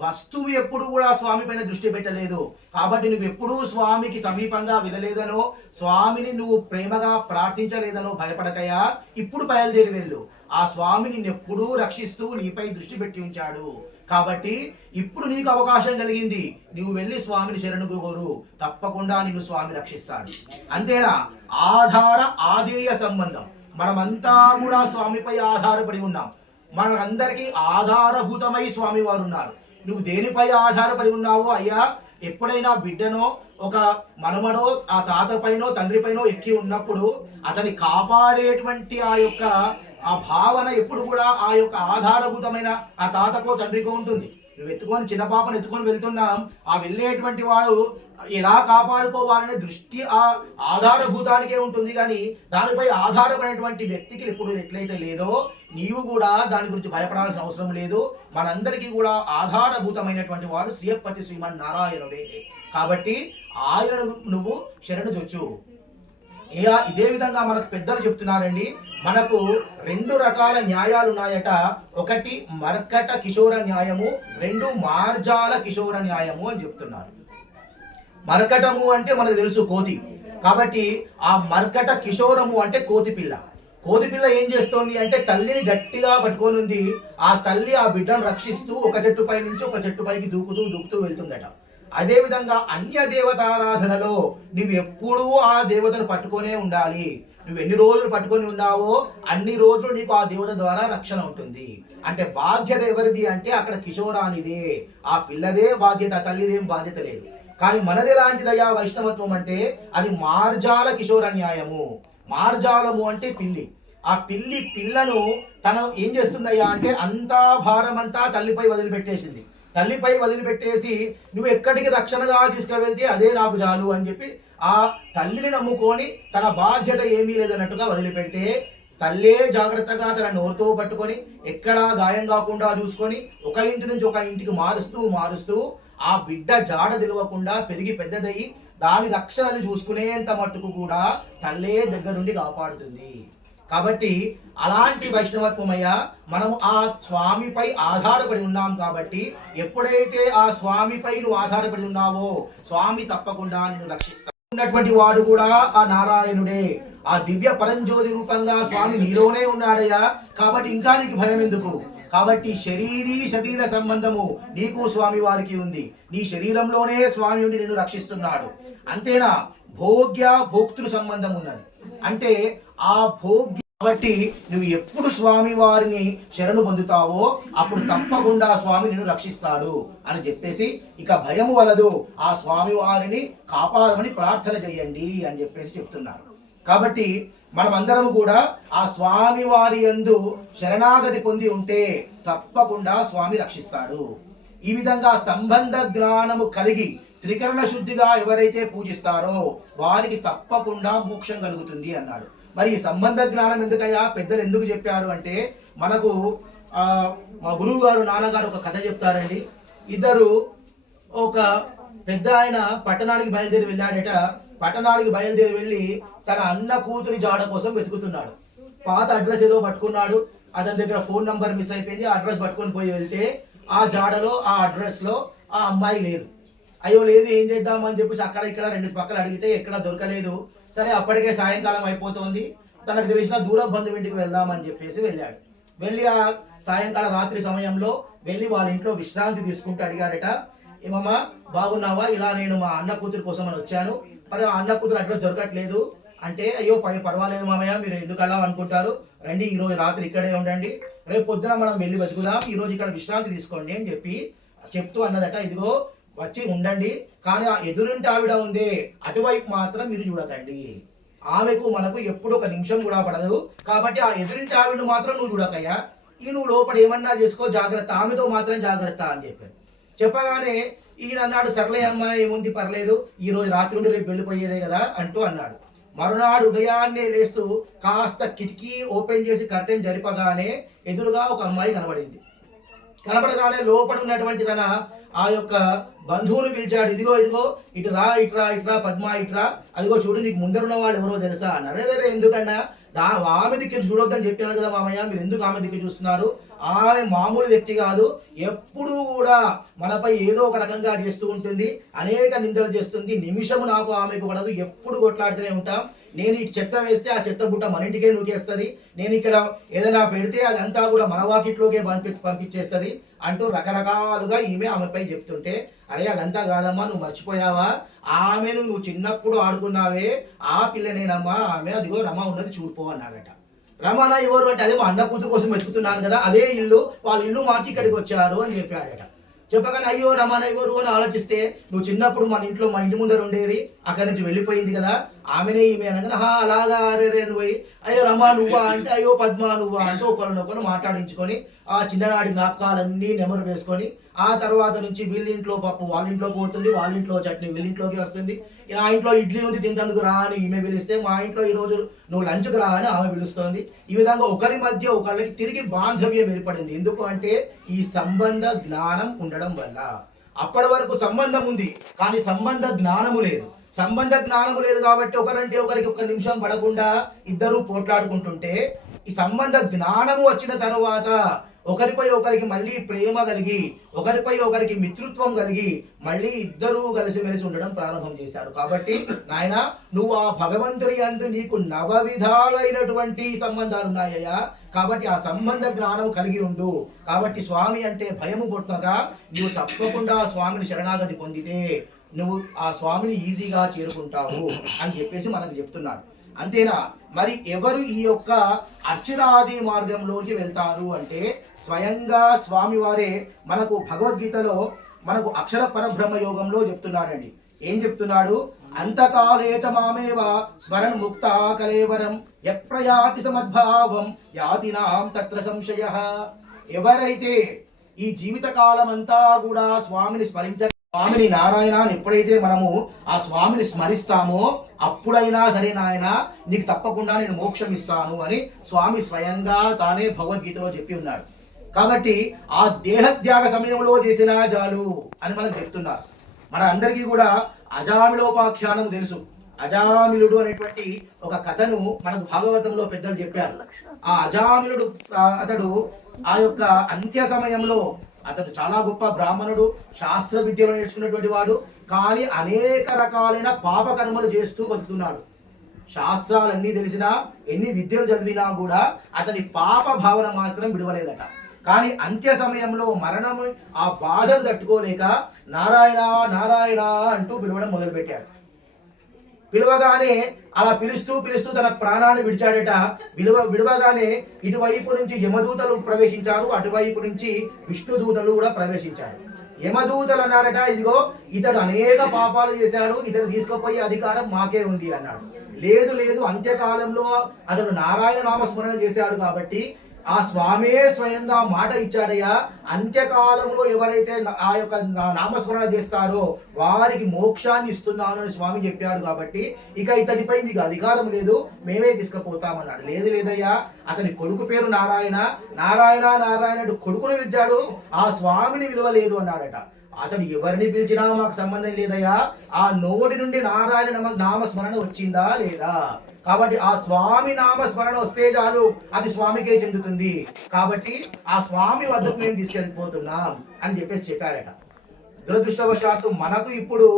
వస్తువు ఎప్పుడు కూడా స్వామి పైన దృష్టి పెట్టలేదు. కాబట్టి నువ్వు ఎప్పుడూ స్వామికి సమీపంగా వెళ్ళలేదనో, స్వామిని నువ్వు ప్రేమగా ప్రార్థించలేదనో భయపడకయా. ఇప్పుడు బయలుదేరి వెళ్ళు. ఆ స్వామి నిన్నెప్పుడూ రక్షిస్తూ నీపై దృష్టి పెట్టి ఉంచాడు. కాబట్టి ఇప్పుడు నీకు అవకాశం కలిగింది, నువ్వు వెళ్ళి స్వామిని శరణు కోరు, తప్పకుండా నిన్ను స్వామి రక్షిస్తాడు. అంతేనా, ఆధార ఆధేయ సంబంధం. మనమంతా కూడా స్వామిపై ఆధారపడి ఉన్నాం. మనందరికీ ఆధారభూతమై స్వామి వారు ఉన్నారు. నువ్వు దేనిపై ఆధారపడి ఉన్నావో అయ్యా, ఎప్పుడైనా బిడ్డనో ఒక మనమనో ఆ తాత పైనో తండ్రి పైనో ఎక్కి ఉన్నప్పుడు అతని కాపాడేటువంటి ఆ యొక్క ఆ భావన ఎప్పుడు కూడా ఆ యొక్క ఆధారభూతమైన ఆ తాతకో తండ్రికో ఉంటుంది. నువ్వు ఎత్తుకొని చిన్న పాపను ఎత్తుకొని వెళ్తున్నాం, ఆ వెళ్ళేటువంటి వాడు ఎలా కాపాడుకోవాలనే దృష్టి ఆ ఆధారభూతానికే ఉంటుంది. కానీ దానిపై ఆధారపడినటువంటి వ్యక్తికి ఎప్పుడు ఎట్లయితే లేదో నీవు కూడా దాని గురించి భయపడాల్సిన అవసరం లేదు. మనందరికీ కూడా ఆధారభూతమైనటువంటి వాడు శ్రీయపతి శ్రీమన్నారాయణుడే. కాబట్టి ఆయనను నువ్వు శరణు చొచ్చు. ఇదే విధంగా మనకు పెద్దలు చెప్తున్నారండి, మనకు 2 రకాల న్యాయాలు ఉన్నాయట. ఒకటి మర్కట కిశోర న్యాయము, 2 మార్జాల కిశోర న్యాయము అని చెప్తున్నారు. మర్కటము అంటే మనకు తెలుసు కోతి. కాబట్టి ఆ మర్కట కిశోరము అంటే కోతి పిల్ల. కోతి పిల్ల ఏం చేస్తోంది అంటే తల్లిని గట్టిగా పట్టుకొని ఉంది. ఆ తల్లి ఆ బిడ్డను రక్షిస్తూ ఒక చెట్టుపై నుంచి ఒక చెట్టుపైకి దూకుతూ వెళ్తుందట. అదే విధంగా అన్య దేవతారాధనలో నువ్వు ఎప్పుడూ ఆ దేవతను పట్టుకొనే ఉండాలి. నువ్వు ఎన్ని రోజులు పట్టుకొని ఉన్నావో అన్ని రోజులు నీకు ఆ దేవత ద్వారా రక్షణ ఉంటుంది. అంటే బాధ్యత ఎవరిది అంటే అక్కడ కిశోరానిదే, ఆ పిల్లదే బాధ్యత, తల్లిదేం బాధ్యత లేదు. కానీ మనది ఎలాంటిదయ్యా వైష్ణవత్వం అంటే అది మార్జాల కిశోర న్యాయము. మార్జాలము అంటే పిల్లి. ఆ పిల్లను తను ఏం చేస్తుందయ్యా అంటే అంతా భారమంతా తల్లిపై వదిలిపెట్టేసింది. తల్లిపై వదిలిపెట్టేసి నువ్వు ఎక్కడికి రక్షణగా తీసుకువెళ్తే అదే నాకు చాలు అని చెప్పి ఆ తల్లిని నమ్ముకొని తన బాధ్యత ఏమీ లేదన్నట్టుగా వదిలిపెడితే తల్లే జాగ్రత్తగా తన నోరుతో పట్టుకొని ఎక్కడా గాయం కాకుండా చూసుకొని ఒక ఇంటి నుంచి ఒక ఇంటికి మారుస్తూ ఆ బిడ్డ జాడ తెలియకుండా పెరిగి పెద్దదయ్యి దాని రక్షణ అది చూసుకునేంత మట్టుకు కూడా తల్లే దగ్గరుండి కాపాడుతుంది. కాబట్టి అలాంటి వైష్ణవత్వమయ్యా మనం ఆ స్వామిపై ఆధారపడి ఉన్నాం. కాబట్టి ఎప్పుడైతే ఆ స్వామిపై నువ్వు ఆధారపడి ఉన్నావో స్వామి తప్పకుండా నిన్ను రక్షిస్తాడు. ఉన్నటువంటి వాడు కూడా ఆ నారాయణుడే. ఆ దివ్య పరంజ్యోతి రూపంగా స్వామి నీలోనే ఉన్నాడయ్యా. కాబట్టి ఇంకా నీకు భయం ఎందుకు? కాబట్టి శరీర సంబంధము నీకు స్వామి వారికి ఉంది. నీ శరీరంలోనే స్వామి ఉండి నిన్ను రక్షిస్తున్నాడు. అంతేనా, భోక్తృ సంబంధం ఉన్నది. అంటే ఆ భోగ్య, కాబట్టి నువ్వు ఎప్పుడు స్వామి వారిని శరణు పొందుతావో అప్పుడు తప్పకుండా స్వామి నిన్ను రక్షిస్తాడు అని చెప్పేసి ఇక భయము వలదు, ఆ స్వామి వారిని కాపాడమని ప్రార్థన చేయండి అని చెప్పేసి చెప్తున్నారు. కాబట్టి మనమందరం కూడా ఆ స్వామి వారి యందు శరణాగతి పొంది ఉంటే తప్పకుండా స్వామి రక్షిస్తాడు. ఈ విధంగా సంబంధ జ్ఞానము కలిగి త్రికరణ శుద్ధిగా ఎవరైతే పూజిస్తారో వారికి తప్పకుండా మోక్షం కలుగుతుంది అన్నాడు. మరి ఈ సంబంధ జ్ఞానం ఎందుకయ్యా పెద్దలు ఎందుకు చెప్పారు అంటే, మనకు మా గురువు గారు నాన్నగారు ఒక కథ చెప్తారండి. ఇద్దరు ఒక పెద్ద ఆయన పట్టణానికి బయలుదేరి వెళ్ళాడట. పట్టణానికి బయలుదేరి వెళ్ళి తన అన్న కూతురి జాడ కోసం వెతుకుతున్నాడు. పాత అడ్రస్ ఏదో పట్టుకున్నాడు. అతని దగ్గర ఫోన్ నంబర్ మిస్ అయిపోయింది. ఆ అడ్రస్ పట్టుకొని పోయి వెళ్తే ఆ జాడలో ఆ అడ్రస్ లో ఆ అమ్మాయి లేదు. అయ్యో లేదు, ఏం చేద్దామని చెప్పేసి అక్కడ ఇక్కడ రెండు పక్కలు అడిగితే ఎక్కడ దొరకలేదు. సరే అప్పటికే సాయంకాలం అయిపోతుంది. తనకు తెలిసిన దూర బంధువు ఇంటికి వెళ్దామని చెప్పేసి వెళ్ళాడు. వెళ్ళి ఆ సాయంకాలం రాత్రి సమయంలో వెళ్ళి వాళ్ళ ఇంట్లో విశ్రాంతి తీసుకుంటూ అడిగాడట, ఏమమ్మా బాగున్నావా, ఇలా నేను మా అన్న కూతురు కోసం అని వచ్చాను, మరి ఆ అన్న కూతురు అడ్రస్ దొరకట్లేదు అంటే, అయ్యో పర్వాలేదు మామయ్య, మీరు ఎందుకు అలా అనుకుంటారు, రండి ఈ రోజు రాత్రి ఇక్కడే ఉండండి, రేపు పొద్దున మనం వెళ్ళి వెతుకుదాం, ఈ రోజు ఇక్కడ విశ్రాంతి తీసుకోండి అని చెప్తూ అన్నదట. ఇదిగో వచ్చి ఉండండి, కానీ ఆ ఎదురింటి ఆవిడ ఉందే అటువైపు మాత్రం మీరు చూడకండి, ఆమెకు మనకు ఎప్పుడు ఒక నిమిషం కూడా పడదు, కాబట్టి ఆ ఎదురింటి ఆవిడను మాత్రం నువ్వు చూడకయ్యా, ఈ నువ్వు లోపల ఏమన్నా చేసుకో జాగ్రత్త, ఆమెతో మాత్రం జాగ్రత్త అని చెప్పారు. చెప్పగానే ఈయన అన్నాడు, సర్లే అమ్మా ఏముంది పర్లేదు, ఈ రోజు రాత్రి నుండి రేపు వెళ్ళిపోయేదే కదా అంటూ అన్నాడు. మరునాడు ఉదయాన్నే లేస్తూ కాస్త కిటికీ ఓపెన్ చేసి కర్టెన్ జరిపగానే ఎదురుగా ఒక అమ్మాయి కనబడింది. కనబడగానే లోపల ఉన్నటువంటి తన ఆ యొక్క బంధువులు పిలిచాడు, ఇదిగో ఇదిగో ఇటురా ఇట్రా ఇట్రా పద్మ ఇట్రా, అదిగో చూడు నీకు ముందరున్న వాళ్ళు ఎవరో తెలుసా అన్నారు. అరే ఎందుకన్నా, ఆమె దిక్కు చూడొద్దని చెప్పినారు కదా మామయ్య, మీరు ఎందుకు ఆమె దిక్కు చూస్తున్నారు, ఆమె మామూలు వ్యక్తి కాదు, ఎప్పుడూ కూడా మనపై ఏదో ఒక రకంగా చేస్తూ ఉంటుంది, అనేక నిందలు చేస్తుంది, నిమిషము నాకు ఆమెకు పడదు, ఎప్పుడు కొట్లాడుతూనే ఉంటాం, నేను ఇటు చెత్త వేస్తే ఆ చెత్త బుట్ట మన ఇంటికే నూకేస్తుంది, నేను ఇక్కడ ఏదైనా పెడితే అదంతా కూడా మన వాకిట్లోకే పంపించేస్తుంది అంటూ రకరకాలుగా ఆమెపై చెప్తుంటే, అరే అదంతా కాదమ్మా, నువ్వు మర్చిపోయావా, ఆమెను నువ్వు చిన్నప్పుడు ఆడుకున్నావే ఆ పిల్లనేనమ్మా, ఆమె అదిగో రమ ఉన్నది చూడిపో అన్నాడట. రమణ ఎవరు అంటే, అదే మా అన్న కూతురు కోసం వెతుకుతున్నాను కదా, అదే ఇల్లు, వాళ్ళ ఇల్లు మార్చి ఇక్కడికి వచ్చారు అని చెప్పాడట. చెప్పగానే అయ్యో రమణ ఎవరు అని ఆలోచిస్తే, నువ్వు చిన్నప్పుడు మా ఇంటి ముందర ఉండేది, అక్కడి నుంచి వెళ్ళిపోయింది కదా, ఆమెనే ఈమె అనగా అలాగా అరే నువ్వు, అయ్యో రమా నువ్వా అంటే, అయ్యో పద్మ నువ్వా అంటూ ఒకరినొకరు మాట్లాడించుకొని ఆ చిన్ననాటి జ్ఞాపకాలన్నీ నెమరు వేసుకొని, ఆ తర్వాత నుంచి వీళ్ళింట్లో పప్పు వాళ్ళ ఇంట్లోకి పోతుంది, వాళ్ళ ఇంట్లో చట్నీ వీళ్ళింట్లోకి వస్తుంది, ఆ ఇంట్లో ఇడ్లీ ఉంది తింటందుకు రా అని ఈమె పిలిస్తే, మా ఇంట్లో ఈరోజు నువ్వు లంచ్కి రా అని ఆమె పిలుస్తుంది. ఈ విధంగా ఒకరి మధ్య ఒకరికి తిరిగి బాంధవ్యం ఏర్పడింది. ఎందుకు అంటే ఈ సంబంధ జ్ఞానం ఉండడం వల్ల. అప్పటి వరకు సంబంధం ఉంది కానీ సంబంధ జ్ఞానము లేదు. సంబంధ జ్ఞానము లేదు కాబట్టి ఒకరంటే ఒకరికి ఒక నిమిషం పడకుండా ఇద్దరు పోట్లాడుకుంటుంటే, ఈ సంబంధ జ్ఞానము వచ్చిన తరువాత ఒకరిపై ఒకరికి మళ్ళీ ప్రేమ కలిగి, ఒకరిపై ఒకరికి మిత్రుత్వం కలిగి మళ్ళీ ఇద్దరూ కలిసిమెలిసి ఉండడం ప్రారంభం చేశారు. కాబట్టి నాయన నువ్వు ఆ భగవంతుని యందు నీకు నవవిధాలైనటువంటి సంబంధాలు ఉన్నాయ్యా, కాబట్టి ఆ సంబంధ జ్ఞానం కలిగి ఉండు. కాబట్టి స్వామి అంటే భయము పుట్టగా నువ్వు తప్పకుండా స్వామిని శరణాగతి పొందితే నువ్వు ఆ స్వామిని ఈజీగా చేరుకుంటావు అని చెప్పేసి మనకు చెప్తున్నాడు. అంతేనా, మరి ఎవరు ఈ యొక్క అర్చనాది మార్గంలోకి వెళ్తారు అంటే స్వయంగా స్వామి వారే మనకు భగవద్గీతలో మనకు అక్షర పరబ్రహ్మ యోగంలో చెప్తున్నాడండి. ఏం చెప్తున్నాడు, అంతకాలేచ మామేవ స్మరణ్ ముక్త కలేవరం యప్రయాతి సమద్భావం యాతినాం తత్ర సంశయః. ఎవరైతే ఈ జీవిత కాలం అంతా కూడా స్వామిని స్వామిని నారాయణ అని ఎప్పుడైతే మనము ఆ స్వామిని స్మరిస్తామో అప్పుడైనా సరే నాయన నీకు తప్పకుండా నేను మోక్షం ఇస్తాను అని స్వామి స్వయంగా తానే భగవద్గీతలో చెప్పి ఉన్నాడు. కాబట్టి ఆ దేహత్యాగ సమయంలో చేసిన జాలు అని మనం చెప్తున్నారు. మన అందరికీ కూడా అజామిలోపాఖ్యానం తెలుసు. అజామిలుడు అనేటువంటి ఒక కథను మనకు భాగవతంలో పెద్దలు చెప్పారు. ఆ అజామిలుడు అతడు ఆ యొక్క అంత్య సమయంలో అతడు చాలా గొప్ప బ్రాహ్మణుడు, శాస్త్ర విద్యలో నేర్చుకున్నటువంటి వాడు, కానీ అనేక రకాలైన పాపకర్మలు చేస్తూ బతుకుతున్నాడు. శాస్త్రాలన్నీ తెలిసినా ఎన్ని విద్యలు చదివినా కూడా అతని పాప భావన మాత్రం విడవలేదట. కానీ అంత్య సమయంలో మరణం ఆ బాధను తట్టుకోలేక నారాయణ నారాయణ అంటూ పిలవడం మొదలుపెట్టాడు. పిలవగానే అలా పిలుస్తూ తన ప్రాణాన్ని విడిచాడట. విడవగానే ఇటువైపు నుంచి యమదూతలు ప్రవేశించారు, అటువైపు నుంచి విష్ణుదూతలు కూడా ప్రవేశించారు. యమదూతలు అన్నారట, ఇదిగో ఇతడు అనేక పాపాలు చేశాడు, ఇతడు తీసుకుపోయే అధికారం మాకే ఉంది అన్నాడు. లేదు లేదు, అంత్యకాలంలో అతను నారాయణ నామస్మరణ చేశాడు కాబట్టి ఆ స్వామే స్వయంగా మాట ఇచ్చాడయ్యా, అంత్యకాలంలో ఎవరైతే ఆ యొక్క నామస్మరణ చేస్తారో వారికి మోక్షాన్ని ఇస్తున్నాను అని స్వామి చెప్పాడు కాబట్టి ఇక ఇతనిపై నీకు అధికారం లేదు, మేమే తీసుకుపోతామన్నాడు. లేదు లేదయ్యా, అతని కొడుకు పేరు నారాయణ, నారాయణ నారాయణ కొడుకును పిలిచాడు, ఆ స్వామిని విలువలేదు అన్నాడట. అతడు ఎవరిని పిలిచినా మాకు సంబంధం లేదయ్యా, ఆ నోటి నుండి నారాయణ నామస్మరణ వచ్చిందా లేదా, కాబట్టి ఆ స్వామి నామస్మరణ వస్తే చాలు, అది స్వామికే చెందుతుంది, కాబట్టి ఆ స్వామి వద్దకు మేము తీసుకెళ్ళిపోతున్నాం అని చెప్పారట. దురదృష్టవశాత్తు మనకు ఇప్పుడు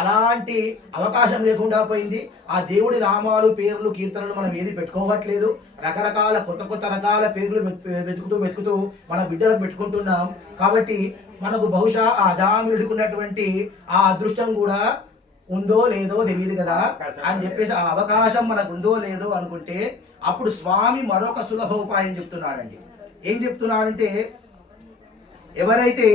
అలాంటి అవకాశం లేకుండా పోయింది. ఆ దేవుడి నామాలు, పేర్లు, కీర్తనలు మనం ఏది పెట్టుకోవట్లేదు. రకరకాల కొత్త రకాల పేర్లు వెతుకుతూ మన బిడ్డలకు పెట్టుకుంటున్నాం. కాబట్టి మనకు బహుశా ఆ అజామినుడికి ఉన్నటువంటి ఆ అదృష్టం కూడా ఉందో లేదో తెలియదు కదా అని చెప్పేసి ఆ అవకాశం మనకు ఉందో లేదో అనుకుంటే అప్పుడు స్వామి మరొక సులభ ఉపాయం చెప్తున్నాడండి. ఏం చెప్తున్నాడంటే, ఎవరైతే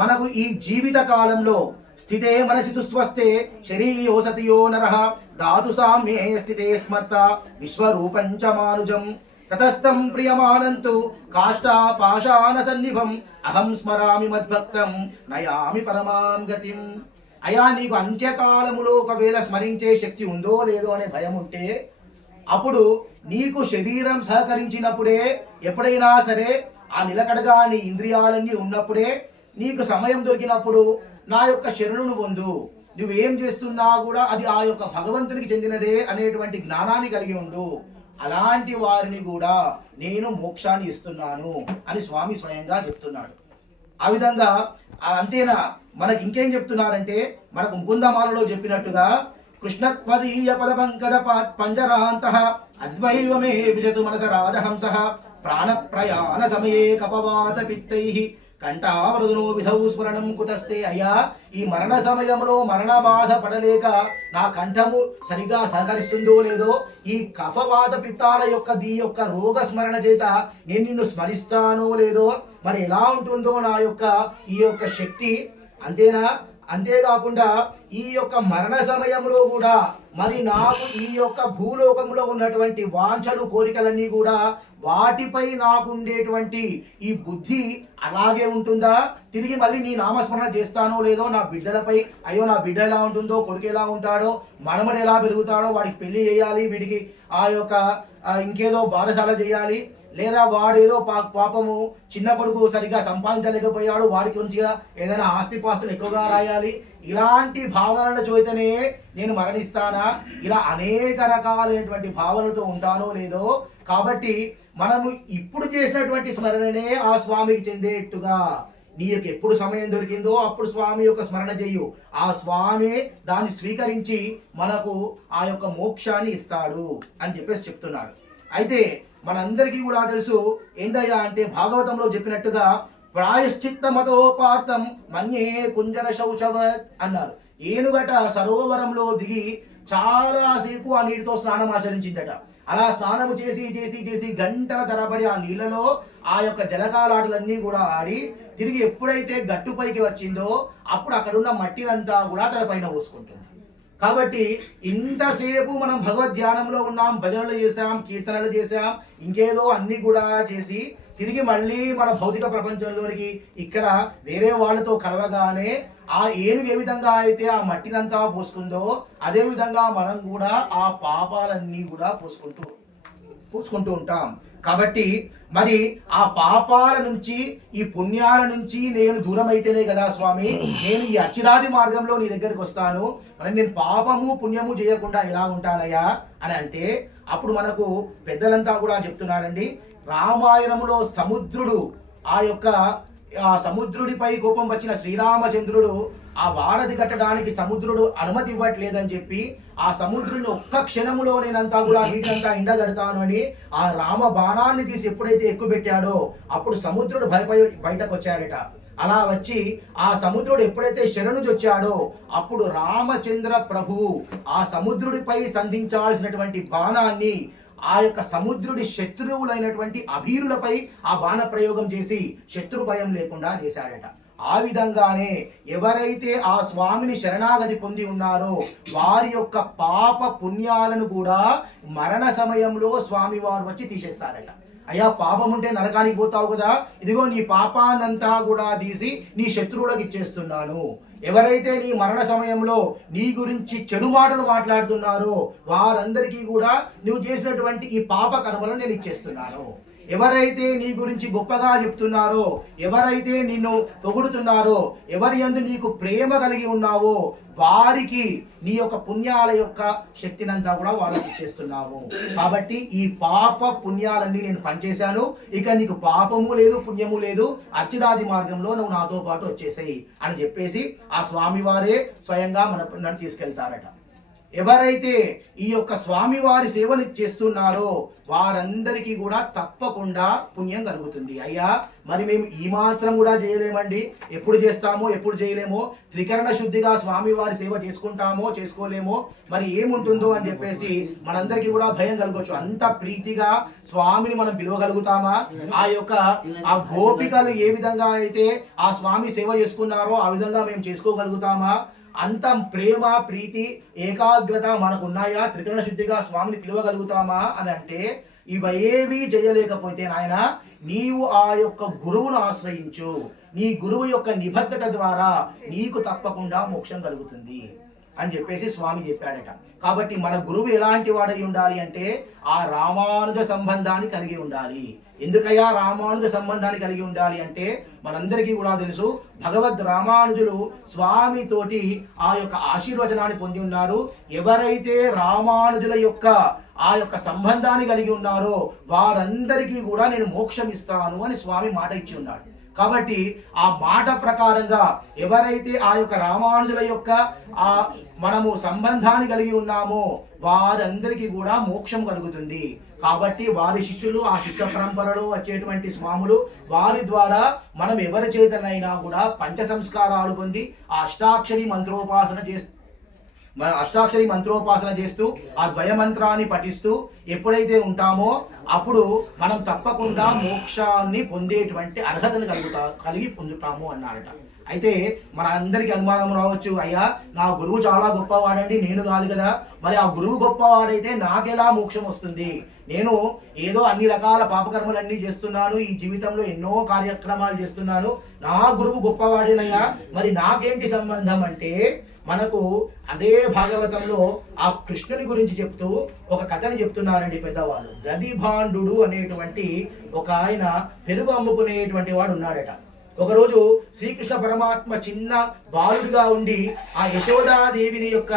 మనకు ఈ జీవిత కాలంలో స్థితే మనసి సుస్వస్తే శరీరీ ఓసతియో నరః ధాతు సామ్యే స్థితే స్మర్త విశ్వరూపంచ మానుజం తతస్థం ప్రియమానంతు కాష్టా పాషాణ సన్నిభం అహం స్మరామి మద్భక్తం నయామి పరమాం గతిం. అయా, నీకు అంత్యకాలములో ఒకవేళ స్మరించే శక్తి ఉందో లేదో అనే భయం ఉంటే అప్పుడు నీకు శరీరం సహకరించినప్పుడే, ఎప్పుడైనా సరే ఆ నిలకడగా నీ ఇంద్రియాలన్నీ ఉన్నప్పుడే, నీకు సమయం దొరికినప్పుడు నా యొక్క శరణును పొందు. నువ్వేం చేస్తున్నా కూడా అది ఆ యొక్క భగవంతునికి చెందినదే అనేటువంటి జ్ఞానాన్ని కలిగి ఉండు. అలాంటి వారిని కూడా నేను మోక్షాన్ని ఇస్తున్నాను అని స్వామి స్వయంగా చెప్తున్నాడు. ఆ విధంగా అంతేనా, మనకి ఇంకేం చెప్తున్నారంటే, మనకు ముకుందమాలలో చెప్పినట్టుగా కృష్ణత్వదీయ పద పంకజ పంజరాంతః అద్వైవమే విజతు మనస రాజహంస ప్రాణ ప్రయాణ సమయే కపవాత పిత్తైః కంఠావృదునో విధౌ స్మరణం కుతస్తే. అయ్యా, ఈ మరణ సమయంలో మరణ బాధ పడలేక నా కంఠము సరిగా సహకరిస్తుందో లేదో, ఈ కఫవాత పిత్తాల యొక్క రోగ స్మరణ చేత నేను నిన్ను స్మరిస్తానో లేదో, మరి ఎలా ఉంటుందో నా యొక్క ఈ యొక్క శక్తి. అంతేనా, అంతేకాకుండా ఈ యొక్క మరణ సమయంలో కూడా మరి నాకు ఈ యొక్క భూలోకంలో ఉన్నటువంటి వాంఛలు, కోరికలన్నీ కూడా వాటిపై నాకు ఉండేటువంటి ఈ బుద్ధి అలాగే ఉంటుందా, తిరిగి మళ్ళీ నీ నామస్మరణ చేస్తానో లేదో, నా బిడ్డలపై అయ్యో నా బిడ్డ ఎలా ఉంటుందో, కొడుకు ఎలా ఉంటాడో, మనమడు ఎలా పెరుగుతాడో, వాడికి పెళ్లి చేయాలి, వీడికి ఆ యొక్క ఇంకేదో బారసాల చేయాలి, లేదా వాడేదో పాపము చిన్న కొడుకు సరిగా సంపాదించలేకపోయాడు, వాడికి మంచిగా ఏదైనా ఆస్తిపాస్తులు ఎక్కువగా రాయాలి, ఇలాంటి భావనల చోతనే నేను మరణిస్తానా, ఇలా అనేక రకాలైనటువంటి భావనలతో ఉంటానో లేదో. కాబట్టి మనము ఇప్పుడు చేసినటువంటి స్మరణనే ఆ స్వామికి చెందేట్టుగా, నీకు ఎప్పుడు సమయం దొరికిందో అప్పుడు స్వామి యొక్క స్మరణ చెయ్యు, ఆ స్వామి దాన్ని స్వీకరించి మనకు ఆ యొక్క మోక్షాన్ని ఇస్తాడు అని చెప్పేసి చెప్తున్నాడు. అయితే మనందరికీ కూడా తెలుసు ఏంటయ్యా అంటే, భాగవతంలో చెప్పినట్టుగా ప్రాయశ్చిత్త మతోపార్థం మన్యే కుంజర శౌచవత్ అన్నారు. ఏనుగట సరోవరంలో దిగి చాలాసేపు ఆ నీటితో స్నానం ఆచరించిందట. అలా స్నానం చేసి చేసి చేసి గంటల తరబడి ఆ నీళ్ళలో ఆ యొక్క జలకాలాటలన్నీ కూడా ఆడి తిరిగి ఎప్పుడైతే గట్టుపైకి వచ్చిందో అప్పుడు అక్కడున్న మట్టినంతా కూడా తన పైన పోసుకుంటుంది. కాబట్టి ఇంతసేపు మనం భగవద్ ధ్యానంలో ఉన్నాం, భజనలు చేసాం, కీర్తనలు చేసాం, ఇంకేదో అన్ని కూడా చేసి తిరిగి మళ్ళీ మన భౌతిక ప్రపంచంలోనికి ఇక్కడ వేరే వాళ్ళతో కలవగానే ఆ ఏనుగు ఏ విధంగా అయితే ఆ మట్టినంతా పోసుకుందో అదే విధంగా మనం కూడా ఆ పాపాలన్నీ కూడా పోసుకుంటూ ఉంటాం. కాబట్టి మరి ఆ పాపాల నుంచి ఈ పుణ్యాల నుంచి నేను దూరం అయితేనే కదా స్వామి నేను ఈ అర్చిరాది మార్గంలో నీ దగ్గరికి వస్తాను, మరి నేను పాపము పుణ్యము చేయకుండా ఎలా ఉంటానయ్యా అని అంటే అప్పుడు మనకు పెద్దలంతా కూడా చెప్తున్నారండి. రామాయణంలో సముద్రుడు ఆ సముద్రుడిపై కోపం వచ్చిన శ్రీరామచంద్రుడు ఆ వారధి కట్టడానికి సముద్రుడు అనుమతి ఇవ్వట్లేదని చెప్పి ఆ సముద్రుని ఒక్క క్షణములో నేనంతా కూడా వీటినంతా ఎండగడతాను అని ఆ రామ బాణాన్ని తీసి ఎప్పుడైతే ఎక్కుపెట్టాడో అప్పుడు సముద్రుడు భయపడి బయటకు వచ్చాడట. అలా వచ్చి ఆ సముద్రుడు ఎప్పుడైతే శరణుజొచ్చాడో అప్పుడు రామచంద్ర ప్రభువు ఆ సముద్రుడిపై సంధించాల్సినటువంటి బాణాన్ని ఆ యొక్క సముద్రుడి శత్రువులైనటువంటి అభీరులపై ఆ బాణ ప్రయోగం చేసి శత్రు భయం లేకుండా చేశాడట. ఆ విధంగానే ఎవరైతే ఆ స్వామిని శరణాగతి పొంది ఉన్నారో వారి యొక్క పాప పుణ్యాలను కూడా మరణ సమయంలో స్వామి వారు వచ్చి తీసేస్తారట. అయ్యా, పాపం ఉంటే నరకానికి పోతావు కదా, ఇదిగో నీ పాపాన్నంతా కూడా తీసి నీ శత్రువులకు ఇచ్చేస్తున్నాను. ఎవరైతే నీ మరణ సమయంలో నీ గురించి చెడు మాటలు మాట్లాడుతున్నారో వారందరికీ కూడా నువ్వు చేసినటువంటి ఈ పాప కర్మలను నేను ఇచ్చేస్తున్నాను. ఎవరైతే నీ గురించి గొప్పగా చెప్తున్నారో, ఎవరైతే నిన్ను పొగుడుతున్నారో, ఎవరి యందు నీకు ప్రేమ కలిగి ఉన్నావో వారికి నీ యొక్క పుణ్యాల యొక్క శక్తినంతా కూడా వాళ్ళకి ఇచ్చేస్తున్నాము. కాబట్టి ఈ పాప పుణ్యాలన్నీ నేను పనిచేశాను, ఇక నీకు పాపము లేదు పుణ్యము లేదు, అర్చిరాది మార్గంలో నువ్వు నాతో పాటు వచ్చేసేయి అని చెప్పేసి ఆ స్వామివారే స్వయంగా నన్ను తీసుకెళ్తారట. ఎవరైతే ఈ యొక్క స్వామివారి సేవను చేస్తున్నారో వారందరికీ కూడా తప్పకుండా పుణ్యం కలుగుతుంది. అయ్యా, మరి మేము ఈ మాత్రం కూడా చేయలేమండి, ఎప్పుడు చేస్తామో ఎప్పుడు చేయలేమో, త్రికరణ శుద్ధిగా స్వామివారి సేవ చేసుకుంటామో చేసుకోలేమో, మరి ఏముంటుందో అని చెప్పేసి మనందరికీ కూడా భయం కలగవచ్చు. అంత ప్రీతిగా స్వామిని మనం పిలవగలుగుతామా? ఆ గోపికలు ఏ విధంగా అయితే ఆ స్వామి సేవ చేసుకున్నారో ఆ విధంగా మేము చేసుకోగలుగుతామా? అంత ప్రేమ ప్రీతి ఏకాగ్రత మనకు ఉన్నాయా? త్రికరణ శుద్ధిగా స్వామిని పిలవగలుగుతామా అని అంటే ఇవేవీ చేయలేకపోతే నాయన నీవు ఆ యొక్క గురువును ఆశ్రయించు. నీ గురువు యొక్క నిబద్ధత ద్వారా నీకు తప్పకుండా మోక్షం కలుగుతుంది అని చెప్పేసి స్వామి చెప్పాడట. కాబట్టి మన గురువు ఎలాంటి వాడై ఉండాలి అంటే ఆ రామానుజ సంబంధాన్ని కలిగి ఉండాలి. ఎందుకయ్యా రామానుజ సంబంధాన్ని కలిగి ఉండాలి అంటే మనందరికీ కూడా తెలుసు, భగవద్ రామానుజులు స్వామితోటి ఆ యొక్క ఆశీర్వచనాన్ని పొంది ఉన్నారు. ఎవరైతే రామానుజుల యొక్క ఆ యొక్క సంబంధాన్ని కలిగి ఉన్నారో వారందరికీ కూడా నేను మోక్షం ఇస్తాను అని స్వామి మాట ఇచ్చి ఉన్నాడు. కాబట్టి ఆ మాట ప్రకారంగా ఎవరైతే ఆ యొక్క రామానుజుల యొక్క ఆ మనము సంబంధాన్ని కలిగి ఉన్నామో వారందరికీ కూడా మోక్షం కలుగుతుంది. కాబట్టి వారి శిష్యులు, ఆ శిష్య పరంపరలో వచ్చేటువంటి స్వాములు, వారి ద్వారా మనం ఎవరి చేతనైనా కూడా పంచ సంస్కారాలు పొంది ఆ అష్టాక్షరి మంత్రోపాసన చేస్తూ ఆ ద్వయమంత్రాన్ని పఠిస్తూ ఎప్పుడైతే ఉంటామో అప్పుడు మనం తప్పకుండా మోక్షాన్ని పొందేటువంటి అర్హతను కలిగి పొందుతాము అన్నారట. అయితే మన అందరికి అనుమానం రావచ్చు, అయ్యా నా గురువు చాలా గొప్పవాడండి, నేను కాదు కదా, మరి ఆ గురువు గొప్పవాడైతే నాకెలా మోక్షం వస్తుంది? నేను ఏదో అన్ని రకాల పాపకర్మలన్నీ చేస్తున్నాను, ఈ జీవితంలో ఎన్నో కార్యక్రమాలు చేస్తున్నాను, నా గురువు గొప్పవాడేనయ్యా, మరి నాకేంటి సంబంధం అంటే మనకు అదే భాగవతంలో ఆ కృష్ణుని గురించి చెప్తూ ఒక కథని చెప్తున్నారండి పెద్దవాళ్ళు. దదిభాండు అనేటువంటి ఒక ఆయన పెరుగు అమ్ముకునేటువంటి వాడు ఉన్నాడట. ఒకరోజు శ్రీకృష్ణ పరమాత్మ చిన్న బాలుడిగా ఉండి ఆ యశోదాదేవిని యొక్క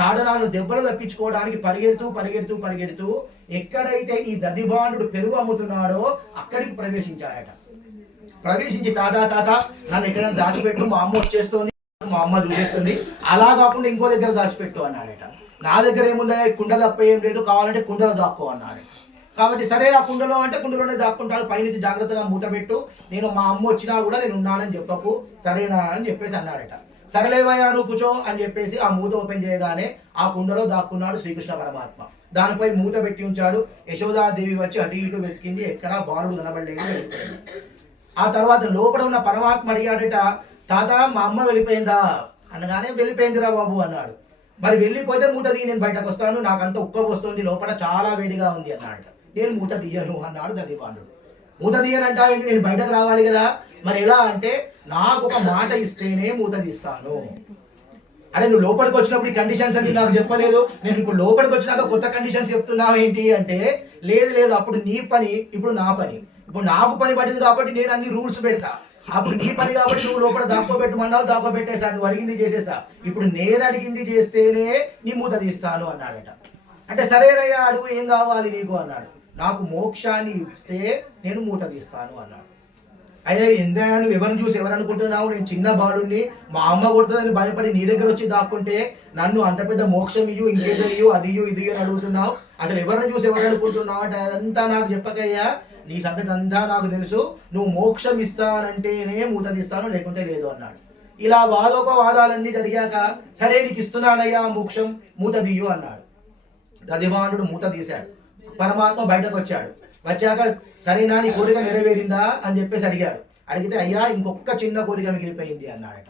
తాడనాలను దెబ్బలు తప్పించుకోవడానికి పరిగెడుతూ ఎక్కడైతే ఈ దదిభాండు పెరుగు అమ్ముతున్నాడో అక్కడికి ప్రవేశించాడట. ప్రవేశించి తాత నన్ను ఎక్కడైనా దాచిపెట్టు, మా అమ్మ వచ్చేస్తోంది, మా అమ్మ చూసేస్తుంది, అలా కాకుండా ఇంకో దగ్గర దాచిపెట్టు అన్నాడట. నా దగ్గర ఏముందా, కుండ తప్ప ఏం లేదు, కావాలంటే కుండలో దాక్కో అన్నాడు. కాబట్టి సరే ఆ కుండలో అంటే కుండలోనే దాక్కుంటాడు, పైనుంచి జాగ్రత్తగా మూత పెట్టు, నేను మా అమ్మ వచ్చినా కూడా నేను ఉన్నానని చెప్పకు, సరేనా అని చెప్పేసి అన్నాడట. సరలేవయ్యా నువ్వు కూర్చో అని చెప్పేసి ఆ మూత ఓపెన్ చేయగానే ఆ కుండలో దాక్కున్నాడు శ్రీకృష్ణ పరమాత్మ. దానిపై మూత పెట్టి ఉంచాడు. యశోదాదేవి వచ్చి అటు ఇటు వెతికింది, ఎక్కడా బాలుడు కనబడలేదు. ఆ తర్వాత లోపల ఉన్న పరమాత్మ అడిగాడట, తాత మా అమ్మ వెళ్ళిపోయిందా అనగానే వెళ్ళిపోయిందిరా బాబు అన్నాడు. మరి వెళ్ళిపోతే మూత తీయి, నేను బయటకు వస్తాను, నాకంత ఉక్క వస్తుంది, లోపల చాలా వేడిగా ఉంది అన్నాడు. నేను మూత తీయను అన్నాడు దదిభాండు. మూత తీయనంటావు, నేను బయటకు రావాలి కదా, మరి ఎలా అంటే నాకు ఒక మాట ఇస్తేనే మూత తీస్తాను. అరే నువ్వు లోపలికి వచ్చినప్పుడు ఈ కండిషన్స్ అని నాకు చెప్పలేదు, నేను ఇప్పుడు లోపలికి వచ్చినాక కొత్త కండిషన్స్ చెప్తున్నావు ఏంటి అంటే, లేదు అప్పుడు నీ పని, ఇప్పుడు నా పని, ఇప్పుడు నాకు పని పడింది కాబట్టి నేను అన్ని రూల్స్ పెడతా, అప్పుడు నీ పని కాబట్టి నువ్వు లోపల దాక్కోబెట్టమన్నావు, దాక్కోబెట్టేసా, నువ్వు అడిగింది చేసేసా, ఇప్పుడు నేను అడిగింది చేస్తేనే నీ మూత తీస్తాను అన్నాడట. అంటే సరేనయ్యా అడుగు, ఏం కావాలి నీకు అన్నాడు. నాకు మోక్షాన్ని ఇస్తే నేను మూత తీస్తాను అన్నాడు. అయ్యా ఎందయ్యా నువ్వు ఎవరిని చూసి ఎవరు అనుకుంటున్నావు, నేను చిన్న బాలుడిని, మా అమ్మ కొడుతుందని భయపడి నీ దగ్గర వచ్చి దాక్కుంటే నన్ను అంత పెద్ద మోక్షం ఇయ్యు, ఇంకేదో ఇయ్యు, అది ఇది అని అడుగుతున్నావు, అసలు ఎవరిని చూసి ఎవరు అనుకుంటున్నావు అంటే అదంతా నాకు చెప్పకయ్యా, నీ సంగతి అంతా నాకు తెలుసు, నువ్వు మోక్షం ఇస్తానంటేనే మూత తీస్తాను, లేకుంటే లేదు అన్నాడు. ఇలా వాదోపవాదాలన్నీ జరిగాక సరే నీకు ఇస్తున్నానయ్యా మోక్షం, మూత తీయు అన్నాడు. దదిభాండు మూత తీశాడు. పరమాత్మ బయటకు వచ్చాడు. వచ్చాక సరేనా నీ కోరిక నెరవేరిందా అని చెప్పేసి అడిగాడు. అడిగితే అయ్యా ఇంకొక చిన్న కోరిక మిగిలిపోయింది అన్నాడట.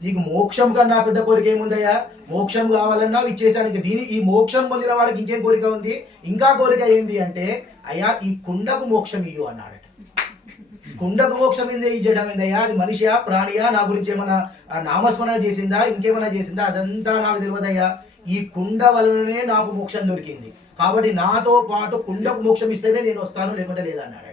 నీకు మోక్షం కన్నా పెద్ద కోరిక ఏముందయ్యా? మోక్షం కావాలన్నా ఇచ్చేసానికి ఈ మోక్షం పొందిన వాడికి ఇంకేం కోరిక ఉంది? ఇంకా కోరిక ఏంది అంటే, అయ్యా ఈ కుండకు మోక్షం ఇయ్యు అన్నాడట. కుండకు మోక్షం ఇయ్యడం ఏందయ్యా? అది మనిషియా ప్రాణియా? నా గురించి ఏమైనా నామస్మరణ చేసిందా, ఇంకేమైనా చేసిందా? అదంతా నాకు తెలియదయ్యా. ఈ కుండ వలననే నాకు మోక్షం దొరికింది, కాబట్టి నాతో పాటు కుండకు మోక్షం ఇస్తేనే నేను వస్తాను, లేకుంటే లేదన్నాడు.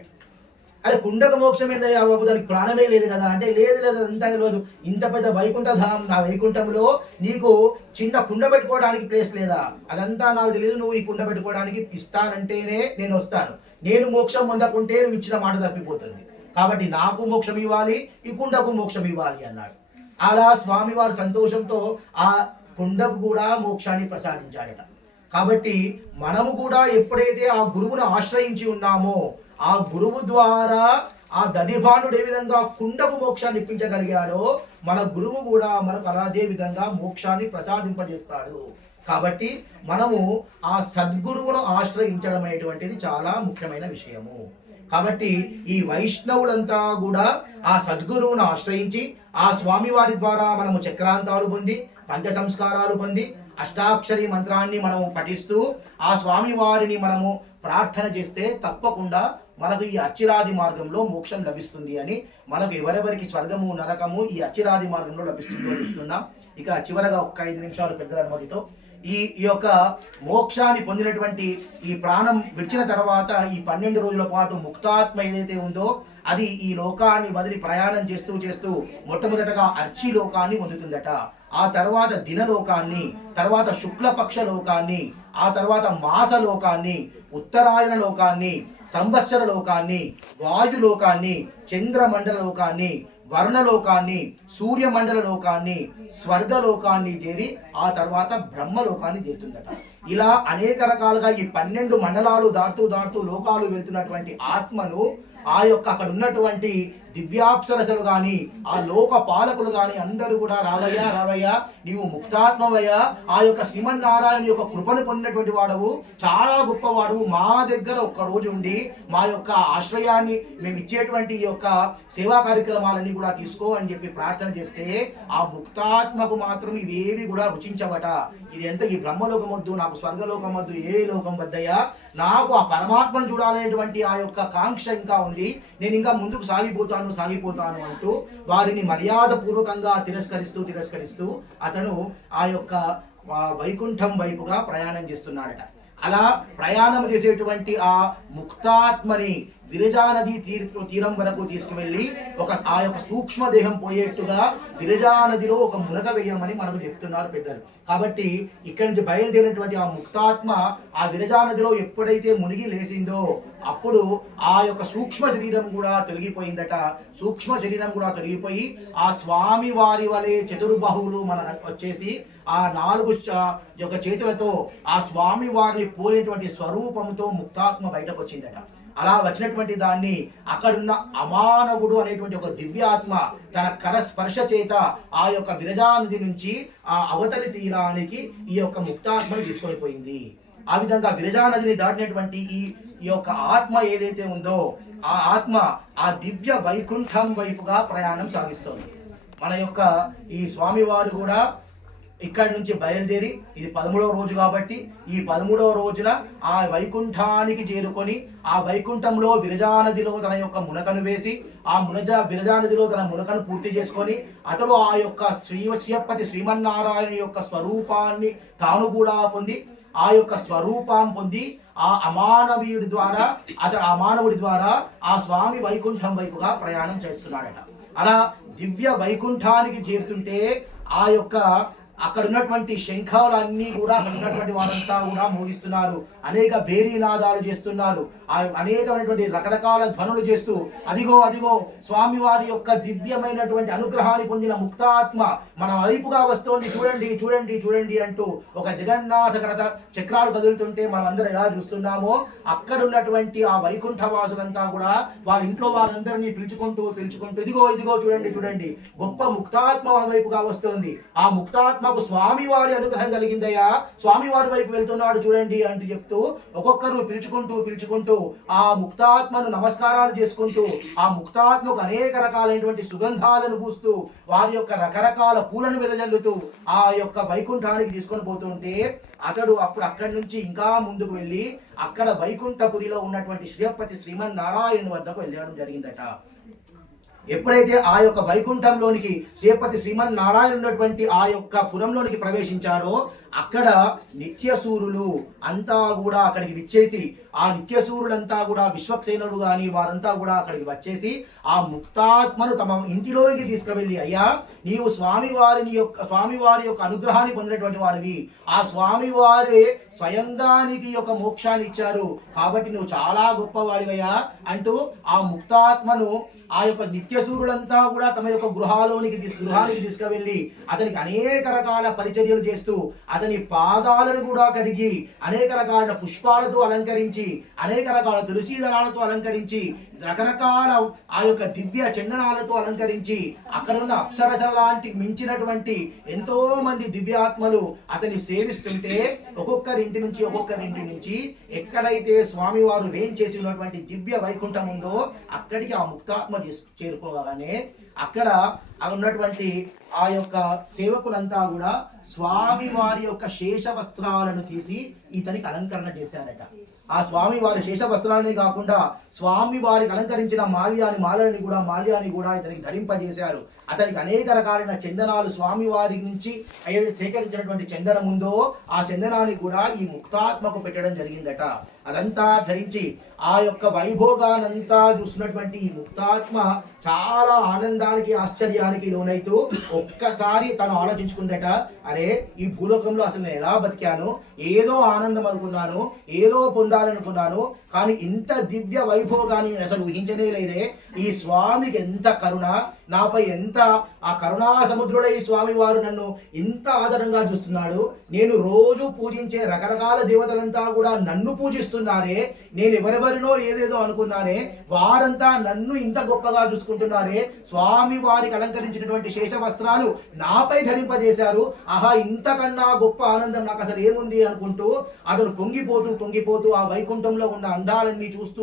అరే కుండకు మోక్షం ఏందయ్యా బాబు, దానికి ప్రాణమే లేదు కదా అంటే, లేదు అంతా తెలియదు. ఇంత పెద్ద వైకుంఠధామం, నా వైకుంఠంలో నీకు చిన్న కుండ పెట్టుకోవడానికి ప్లేస్ లేదా? అదంతా నాకు తెలియదు. నువ్వు ఈ కుండ పెట్టుకోవడానికి ఇస్తానంటేనే నేను వస్తాను. నేను మోక్షం పొందకుంటే నువ్వు ఇచ్చిన మాట తప్పిపోతుంది. కాబట్టి నాకు మోక్షం ఇవ్వాలి, ఈ కుండకు మోక్షం ఇవ్వాలి అన్నాడు. అలా స్వామివారి సంతోషంతో ఆ కుండకు కూడా మోక్షాన్ని ప్రసాదించాడట. కాబట్టి మనము కూడా ఎప్పుడైతే ఆ గురువును ఆశ్రయించి ఉన్నామో, ఆ గురువు ద్వారా ఆ దధిభానుడు ఏ విధంగా కుండకు మోక్షాన్ని ఇప్పించగలిగాడో, మన గురువు కూడా మనకు అదే విధంగా మోక్షాన్ని ప్రసాదింపజేస్తాడు. కాబట్టి మనము ఆ సద్గురువును ఆశ్రయించడం అనేటువంటిది చాలా ముఖ్యమైన విషయము. కాబట్టి ఈ వైష్ణవులంతా కూడా ఆ సద్గురువును ఆశ్రయించి ఆ స్వామివారి ద్వారా మనము చక్రాంతాలు పొంది, పంచ సంస్కారాలు పొంది, అష్టాక్షరి మంత్రాన్ని మనము పఠిస్తూ ఆ స్వామివారిని మనము ప్రార్థన చేస్తే తప్పకుండా మనకు ఈ అచ్చిరాది మార్గంలో మోక్షం లభిస్తుంది అని, మనకు ఎవరెవరికి స్వర్గము నరకము ఈ అచ్చిరాది మార్గంలో లభిస్తుందో చెప్తున్నాం. ఇక చివరగా ఒక్క 5 నిమిషాలు పెద్దల అనుమతితో ఈ యొక్క మోక్షాన్ని పొందినటువంటి ఈ ప్రాణం విడిచిన తర్వాత ఈ 12 రోజుల పాటు ముక్తాత్మ ఏదైతే ఉందో అది ఈ లోకాన్ని వదిలి ప్రయాణం చేస్తూ చేస్తూ మొట్టమొదటగా అర్చి లోకాన్ని పొందుతుందట. ఆ తర్వాత దినలోకాన్ని, తర్వాత శుక్లపక్ష లోకాన్ని, ఆ తర్వాత మాస లోకాన్ని, ఉత్తరాయణ లోకాన్ని, సంవత్సర లోకాన్ని, వాయులోకాన్ని, చంద్రమండల లోకాన్ని, వర్ణలోకాన్ని, సూర్యమండల లోకాన్ని, స్వర్గలోకాన్ని చేరి ఆ తర్వాత బ్రహ్మలోకాన్ని చేరుతుందట. ఇలా అనేక రకాలుగా ఈ 12 మండలాలు దాటుతూ దాటుతూ లోకాలు వెళ్తున్నటువంటి ఆత్మను ఆ యొక్క అక్కడ ఉన్నటువంటి దివ్యాప్సరసలు కానీ ఆ లోక పాలకులు కానీ అందరూ కూడా రావయ్యా రావయ్యా, నీవు ముక్తాత్మవయ్యా, ఆ యొక్క శ్రీమన్నారాయణ యొక్క కృపను పొందినటువంటి వాడవు, చాలా గొప్పవాడవు, మా దగ్గర ఒక్కరోజు ఉండి మా యొక్క ఆశ్రయాన్ని మేము ఇచ్చేటువంటి ఈ యొక్క సేవా కార్యక్రమాలన్నీ కూడా తీసుకో అని చెప్పి ప్రార్థన చేస్తే ఆ ముక్తాత్మకు మాత్రం ఇవేవి కూడా రుచించవట. ఇది ఎంత ఈ బ్రహ్మలోకం వద్దు, నాకు స్వర్గలోకం వద్దు, ఏ లోకం వద్దయ్యా, నాకు ఆ పరమాత్మను చూడాలనేటువంటి ఆ యొక్క కాంక్ష ఇంకా ఉంది, నేను ఇంకా ముందుకు సాగిపోతాను అంటూ వారిని మర్యాద పూర్వకంగా తిరస్కరిస్తూ అతను ఆ యొక్క వైకుంఠం వైపుగా ప్రయాణం చేస్తున్నాడట. అలా ప్రయాణం చేసేటువంటి ఆ ముక్తాత్మని విరజా నది తీరం వరకు తీసుకువెళ్ళి ఆ యొక్క సూక్ష్మదేహం పోయేట్టుగా విరజా నదిలో ఒక మునగ వేయమని మనకు చెప్తున్నారు పెద్దలు. కాబట్టి ఇక్కడి నుంచి బయలుదేరినటువంటి ఆ ముక్తాత్మ ఆ విరజా నదిలో ఎప్పుడైతే మునిగి లేసిందో అప్పుడు ఆ యొక్క సూక్ష్మ శరీరం కూడా తొలగిపోయిందట. సూక్ష్మ శరీరం కూడా తొలగిపోయి ఆ స్వామి వారి వలె చతుర్బాహువులు మన వచ్చేసి ఆ 4 యొక్క చేతులతో ఆ స్వామి వారిని పోయినటువంటి స్వరూపంతో ముక్తాత్మ బయటకు వచ్చిందట. అలా వచ్చినటువంటి దాన్ని అక్కడున్న అమానవుడు అనేటువంటి ఒక దివ్యాత్మ తన కర స్పర్శ చేత ఆ యొక్క విరజా నది నుంచి ఆ అవతలి తీరానికి ఈ యొక్క ముక్తాత్మను తీసుకొని పోయింది. ఆ విధంగా విరజా నదిని దాటినటువంటి ఈ యొక్క ఆత్మ ఏదైతే ఉందో ఆ ఆత్మ ఆ దివ్య వైకుంఠం వైపుగా ప్రయాణం సాగిస్తుంది. మన యొక్క ఈ స్వామివారు కూడా ఇక్కడి నుంచి బయలుదేరి ఇది 13వ రోజు కాబట్టి ఈ 13వ రోజున ఆ వైకుంఠానికి చేరుకొని ఆ వైకుంఠంలో విరజానదిలో తన యొక్క మునకను వేసి ఆ విరజానదిలో తన మునకను పూర్తి చేసుకొని అతడు ఆ యొక్క శ్రీపతి శ్రీమన్నారాయణ యొక్క స్వరూపాన్ని తాను కూడా పొంది ఆ యొక్క స్వరూపం పొంది ఆ అమానవుడి ద్వారా ఆ స్వామి వైకుంఠం వైపుగా ప్రయాణం చేస్తున్నాడట. అలా దివ్య వైకుంఠానికి చేరుతుంటే ఆ యొక్క అక్కడ ఉన్నటువంటి శంఖాలన్నీ కూడా ఉన్నటువంటి వారంతా కూడా మోగిస్తున్నారు, అనేక బేరీనాదాలు చేస్తున్నారు, అనేకమైనటువంటి రకరకాల ధ్వనులు చేస్తూ అదిగో అదిగో స్వామివారి యొక్క దివ్యమైనటువంటి అనుగ్రహాన్ని పొందిన ముక్తాత్మ మన వైపుగా వస్తోంది, చూడండి చూడండి చూడండి అంటూ ఒక జగన్నాథ రథ చక్రాలు కదులుతుంటే మనం అందరం ఎలా చూస్తున్నామో అక్కడ ఉన్నటువంటి ఆ వైకుంఠ వాసులంతా కూడా వారి ఇంట్లో వారందరినీ పిలుచుకుంటూ ఇదిగో ఇదిగో చూడండి చూడండి గొప్ప ముక్తాత్మ మన వైపుగా వస్తోంది, ఆ ముక్తాత్మ నాకు స్వామివారి అనుగ్రహం కలిగిందయ్యా, స్వామివారి వైపు వెళ్తున్నాడు చూడండి అంటూ చెప్తూ ఒక్కొక్కరు పిలుచుకుంటూ ఆ ముక్తాత్మను నమస్కారాలు చేసుకుంటూ ఆ ముక్తాత్మకు అనేక రకాలైనటువంటి సుగంధాలను పూస్తూ వారి యొక్క రకరకాల పూలను వెదజల్లుతూ ఆ యొక్క వైకుంఠానికి తీసుకొని పోతుంటే అతడు అప్పుడు అక్కడి నుంచి ఇంకా ముందుకు వెళ్ళి అక్కడ వైకుంఠపురిలో ఉన్నటువంటి శ్రీపతి శ్రీమన్నారాయణ వద్దకు వెళ్ళడం జరిగిందట. ఎప్పుడైతే ఆ యొక్క వైకుంఠంలోనికి శ్రీపతి శ్రీమన్నారాయణ ఉన్నటువంటి ఆ యొక్క పురంలోనికి ప్రవేశించారో అక్కడ నిత్యసూరులు అంతా కూడా అక్కడికి విచ్చేసి ఆ నిత్యసూరులంతా కూడా విశ్వక్సేనుడు కానీ వారంతా కూడా అక్కడికి వచ్చేసి ఆ ముక్తాత్మను తమ ఇంటిలోకి తీసుకువెళ్ళి, అయ్యా నీవు స్వామివారి యొక్క అనుగ్రహాన్ని పొందినటువంటి వారివి, ఆ స్వామివారే స్వయంగా నీకు ఈ యొక్క మోక్షాన్ని ఇచ్చారు కాబట్టి నువ్వు చాలా గొప్పవాడివయ్యా అంటూ ఆ ముక్తాత్మను ఆ యొక్క నిత్యసూరులంతా కూడా తమ యొక్క గృహానికి తీసుకువెళ్ళి అతనికి అనేక రకాల పరిచర్యలు చేస్తూ అతని పాదాలను కూడా కడిగి అనేక రకాల పుష్పాలతో అలంకరించి అనేక రకాల తులసీ దళాలతో అలంకరించి రకరకాల ఆ యొక్క దివ్య చందనాలతో అలంకరించి అక్కడ ఉన్న అప్సరసల లాంటి మించినటువంటి ఎంతో మంది దివ్యాత్మలు అతన్ని సేవిస్తుంటే ఒక్కొక్కరింటి నుంచి ఎక్కడైతే స్వామివారు వేంచేసి ఉన్నటువంటి దివ్య వైకుంఠం ఉందో అక్కడికి ఆ ముక్తాత్మ చేరుకోగానే అక్కడ ఉన్నటువంటి ఆ యొక్క సేవకులంతా కూడా స్వామి వారి యొక్క శేష వస్త్రాలను తీసి ఇతనికి అలంకరణ చేశారట. ఆ స్వామి వారి శేష వస్త్రాలనే కాకుండా స్వామి వారికి అలంకరించిన మాల్యాన్ని కూడా ఇతనికి ధరింపజేశారు. అతనికి అనేక రకాలైన చందనాలు స్వామి వారి నుంచి ఏదైతే సేకరించినటువంటి చందనం ఉందో ఆ చందనాన్ని కూడా ఈ ముక్తాత్మకు పెట్టడం జరిగిందట. అదంతా ధరించి ఆ యొక్క వైభోగానంతా చూస్తున్నటువంటి ఈ ముక్తాత్మ చాలా ఆనందానికి ఆశ్చర్యానికి లోనైతూ ఒక్కసారి తను ఆలోచించుకుందట, అరే ఈ భూలోకంలో అసలు నేను ఎలా బతికాను, ఏదో ఆనందం అనుకున్నాను, ఏదో పొందాలనుకున్నాను, కానీ ఇంత దివ్య వైభోగాన్ని అసలు ఊహించనే లేదే. ఈ స్వామికి ఎంత కరుణ, నాపై ఎంత ఆ కరుణా సముద్రుడై స్వామి వారు నన్ను ఇంత ఆదరంగా చూస్తున్నాడు. నేను రోజు పూజించే రకరకాల దేవతలంతా కూడా నన్ను పూజిస్తున్నారే, నేను ఎవరెవరినో ఏదేదో అనుకున్నానే, వారంతా నన్ను ఇంత గొప్పగా చూసుకుంటున్నారే, స్వామి వారికి అలంకరించినటువంటి శేష వస్త్రాలు నాపై ధరింపజేశారు, ఆహా ఇంతకన్నా గొప్ప ఆనందం నాకు అసలు ఏముంది అనుకుంటూ అతను పొంగిపోతూ ఆ వైకుంఠంలో ఉన్న అందాలన్నీ చూస్తూ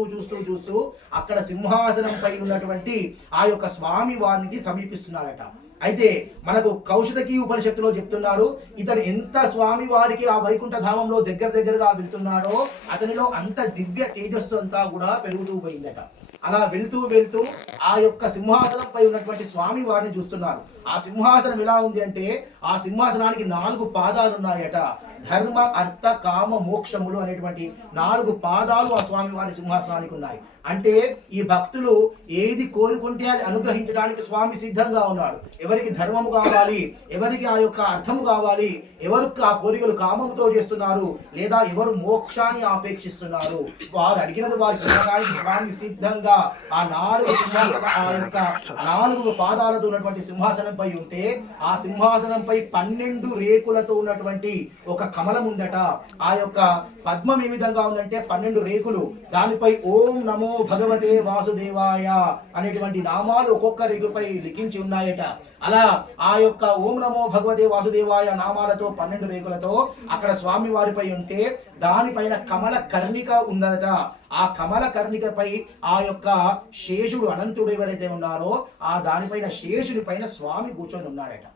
అక్కడ సింహాసనంపై ఉన్నటువంటి ఆ యొక్క స్వామి వారిని సమీపిస్తున్నాడట. అయితే మనకు కౌశికీ ఉపనిషత్తులో చెప్తున్నారు, ఇతను ఎంత స్వామి వారికి ఆ వైకుంఠ ధామంలో దగ్గరగా వెళ్తున్నాడో అతనిలో అంత దివ్య తేజస్సు అంతా కూడా పెరుగుతూ పోయిందట. అలా వెళ్తూ ఆ యొక్క సింహాసనంపై ఉన్నటువంటి స్వామి వారిని చూస్తున్నారు. ఆ సింహాసనం ఎలా ఉంది అంటే ఆ సింహాసనానికి 4 పాదాలు ఉన్నాయట. ధర్మ అర్థ కామ మోక్షములు అనేటువంటి 4 పాదాలు ఆ స్వామి వారి సింహాసనానికి ఉన్నాయి. అంటే ఈ భక్తులు ఏది కోరుకుంటే అది అనుగ్రహించడానికి స్వామి సిద్ధంగా ఉన్నాడు. ఎవరికి ధర్మము కావాలి, ఎవరికి ఆ యొక్క అర్థము కావాలి, ఎవరికి ఆ కోరికలు కామంతో చేస్తున్నారు, లేదా ఎవరు మోక్షాన్ని ఆపేక్షిస్తున్నారు, వారు అడిగినది వారికి స్వామి సిద్ధంగా ఆ 4 పాదాలతో ఉన్నటువంటి సింహాసనంపై ఉంటే ఆ సింహాసనంపై 12 రేకులతో ఉన్నటువంటి ఒక కమలం ఉందట. ఆ యొక్క పద్మం ఏ విధంగా ఉందంటే 12 రేకులు, దానిపై ఓం నమో భగవతే వాసుదేవాయ అనేటువంటి నామాలు ఒక్కొక్క రేకుపై లిఖించి ఉన్నాయట. అలా ఆ యొక్క ఓం నమో భగవతే వాసుదేవాయ నామాలతో 12 రేకులతో అక్కడ స్వామి వారిపై ఉంటే దానిపైన కమల కర్ణిక ఉందట. ఆ కమల కర్ణికపై ఆ యొక్క శేషుడు అనంతుడు ఎవరైతే ఉన్నారో ఆ దానిపైన శేషుడి పైన స్వామి కూర్చొని ఉన్నాడట.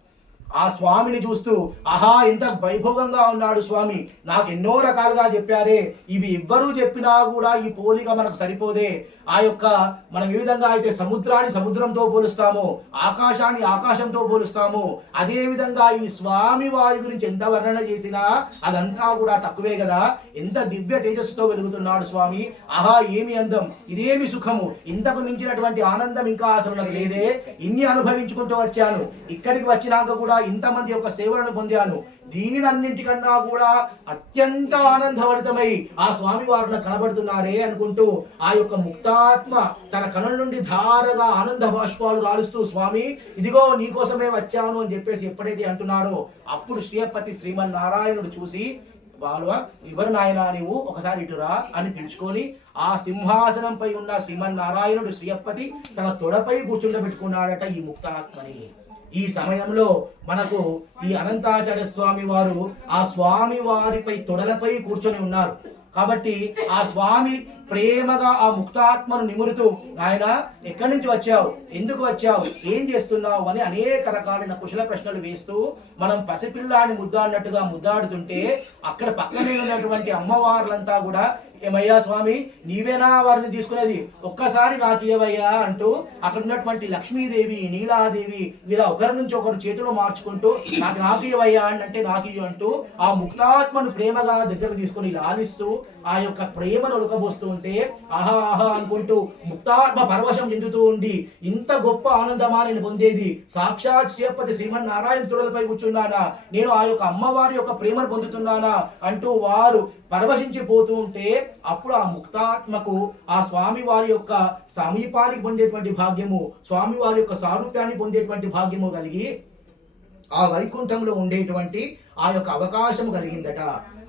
ఆ స్వామిని చూస్తూ ఆహా ఇంత వైభోగంగా ఉన్నాడు స్వామి, నాకు ఎన్నో రకాలుగా చెప్పారే, ఇవి ఎవ్వరూ చెప్పినా కూడా ఈ పోలిక మనకు సరిపోదే. ఆ యొక్క మనం ఏ విధంగా అయితే సముద్రాన్ని సముద్రంతో పోలుస్తామో, ఆకాశాన్ని ఆకాశంతో పోలుస్తామో, అదే విధంగా ఈ స్వామి వారి గురించి ఎంత వర్ణన చేసినా అదంతా కూడా తక్కువే కదా. ఎంత దివ్య తేజస్సుతో వెలుగుతున్నాడు స్వామి, ఆహా ఏమి అందం, ఇదేమి సుఖము, ఇంతకు మించినటువంటి ఆనందం ఇంకా అసలు నాకు లేదే. ఇన్ని అనుభవించుకుంటూ వచ్చాను, ఇక్కడికి వచ్చినాక కూడా ఇంతమంది యొక్క సేవలను పొందాను, దీనన్నింటికన్నా కూడా అత్యంత ఆనందభరితమై ఆ స్వామి వారిని కనబడుతున్నారే అనుకుంటూ ఆ యొక్క ముక్తాత్మ తన కనుల నుండి ధారగా ఆనంద బాష్పాలు రాలుస్తూ స్వామి ఇదిగో నీకోసమే వచ్చాను అని చెప్పేసి ఎప్పుడైతే అంటున్నాడో అప్పుడు శ్రీపతి శ్రీమన్నారాయణుడు చూసి, బాలువా ఎవరు నాయనా నీవు, ఒకసారి ఇటురా అని పిలుచుకొని ఆ సింహాసనంపై ఉన్న శ్రీమన్నారాయణుడు శ్రీపతి తన తొడపై కూర్చుండబెట్టుకున్నాడట ఈ ముక్తాత్మని. ఈ సమయంలో మనకు ఈ అనంతాచార్య స్వామి వారు ఆ స్వామి వారిపై తొడలపై కూర్చొని ఉన్నారు. కాబట్టి ఆ స్వామి ప్రేమగా ఆ ముక్తాత్మను నిమురుతూ, నాయన ఎక్కడి నుంచి వచ్చావు, ఎందుకు వచ్చావు, ఏం చేస్తున్నావు అని అనేక రకాలైన కుశల ప్రశ్నలు వేస్తూ మనం పసిపిల్లాన్ని ముద్దాడినట్టుగా ముద్దాడుతుంటే అక్కడ పక్కనే ఉన్నటువంటి అమ్మవార్లంతా కూడా, ఏమయ్యా స్వామి నీవేనా వారిని తీసుకునేది, ఒక్కసారి నాకు ఇవ్వయ్యా అంటూ అక్కడ ఉన్నటువంటి లక్ష్మీదేవి, నీలాదేవి వీరా ఒకరి నుంచి ఒకరు చేతులు మార్చుకుంటూ నాకు ఇవ్వయ్యా అంటే నాకు ఇవ్వ అంటూ ఆ ముక్తాత్మను ప్రేమగా దగ్గర తీసుకొని లాలిస్తూ ఆ యొక్క ప్రేమను ఉలకబోస్తూ ఉంటే ఆహా ఆహా అనుకుంటూ ముక్తాత్మ పరవశం చెందుతూ ఉండి, ఇంత గొప్ప ఆనందమా నేను పొందేది, సాక్షాత్ శ్రీపతి శ్రీమన్నారాయణ తుడలపై కూర్చున్నానా, నేను ఆ యొక్క అమ్మవారి యొక్క ప్రేమను పొందుతున్నానా అంటూ వారు పరవశించిపోతూ ఉంటే అప్పుడు ఆ ముక్తాత్మకు ఆ స్వామి వారి యొక్క సమీపానికి పొందేటువంటి భాగ్యము, స్వామి వారి యొక్క సారూప్యాన్ని పొందేటువంటి భాగ్యము కలిగి ఆ వైకుంఠంలో ఉండేటువంటి ఆ యొక్క అవకాశం కలిగిందట.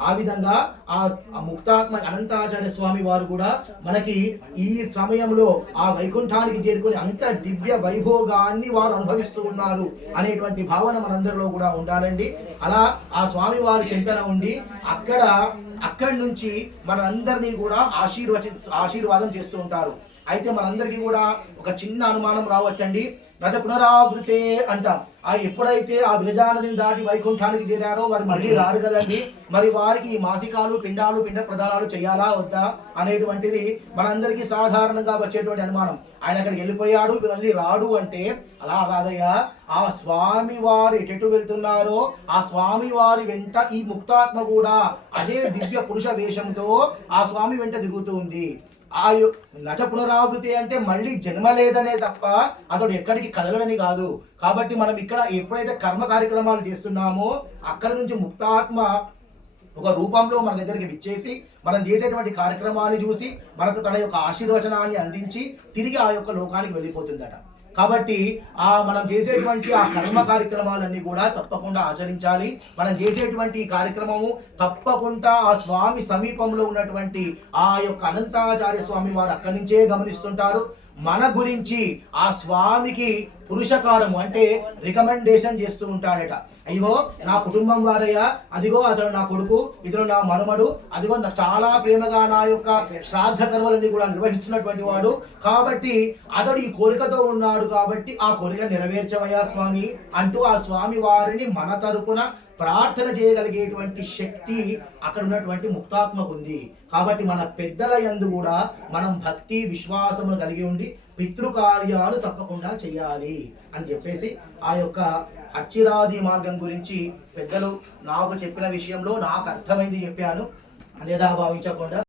ఆ విధంగా ఆ ముక్తాత్మ అనంతాచార్య స్వామి వారు కూడా మనకి ఈ సమయంలో ఆ వైకుంఠానికి చేరుకొని అంత దివ్య వైభోగాన్ని వారు అనుభవిస్తూ ఉన్నారు అనేటువంటి భావన మనందరిలో కూడా ఉండాలండి. అలా ఆ స్వామి వారి చింతన ఉండి అక్కడి నుంచి మనందరినీ కూడా ఆశీర్వాదం చేస్తూ ఉంటారు. అయితే మనందరికీ కూడా ఒక చిన్న అనుమానం రావచ్చండి. గత పునరావృతే అంటాం. ఎప్పుడైతే ఆ విరజానదిని దాటి వైకుంఠానికి చేరారో వారు మళ్ళీ రారు కదండి. మరి వారికి ఈ మాసికాలు, పిండ ప్రదానాలు చేయాలా వద్దా అనేటువంటిది మనందరికీ సాధారణంగా వచ్చేటువంటి అనుమానం. ఆయన అక్కడికి వెళ్ళిపోయాడు, మళ్ళీ రాడు అంటే అలా కాదయ్యా. ఆ స్వామి వారు ఎటు వెళ్తున్నారో ఆ స్వామి వారి వెంట ఈ ముక్తాత్మ కూడా అదే దివ్య పురుష వేషంతో ఆ స్వామి వెంట తిరుగుతూ ఉంది. నచ పునరావృతి అంటే మళ్ళీ జన్మ లేదనే తప్ప అతడు ఎక్కడికి కదలడని కాదు. కాబట్టి మనం ఇక్కడ ఎప్పుడైతే కర్మ కార్యక్రమాలు చేస్తున్నామో అక్కడ నుంచి ముక్తాత్మ ఒక రూపంలో మన దగ్గరికి విచ్చేసి మనం చేసేటువంటి కార్యక్రమాన్ని చూసి మనకు తన యొక్క ఆశీర్వచనాన్ని అందించి తిరిగి ఆ యొక్క లోకానికి వెళ్ళిపోతుందట. కాబట్టి మనం చేసేటువంటి ఆ కర్మ కార్యక్రమాలన్నీ కూడా తప్పకుండా ఆచరించాలి. మనం చేసేటువంటి కార్యక్రమము తప్పకుండా ఆ స్వామి సమీపంలో ఉన్నటువంటి ఆ యొక్క అనంతాచార్య స్వామి వారు అక్కడి నుంచే గమనిస్తుంటారు. మన గురించి ఆ స్వామికి పురుషకారము అంటే రికమెండేషన్ చేస్తూ ఉంటాడట. అయ్యో నా కుటుంబం వారయ్యా, అదిగో అతడు నా కొడుకు, ఇతడు నా మనమడు, అదిగో నాకు చాలా ప్రేమగా నా యొక్క శ్రాద్ధ కర్మలన్నీ కూడా నిర్వహిస్తున్నటువంటి వాడు, కాబట్టి అతడు ఈ కోరికతో ఉన్నాడు, కాబట్టి ఆ కోరిక నెరవేర్చవయ్యా స్వామి అంటూ ఆ స్వామి వారిని మన తరపున ప్రార్థన చేయగలిగేటువంటి శక్తి అక్కడ ఉన్నటువంటి ముక్తాత్మకు ఉంది. కాబట్టి మన పెద్దల యందు కూడా మనం భక్తి విశ్వాసము కలిగి ఉండి పితృకార్యాలు తప్పకుండా చేయాలి అని చెప్పేసి ఆ యొక్క అర్చిరాది మార్గం గురించి పెద్దలు నాకు చెప్పిన విషయంలో నాకు అర్థమైంది చెప్పాను, అనేదా భావించకుండా.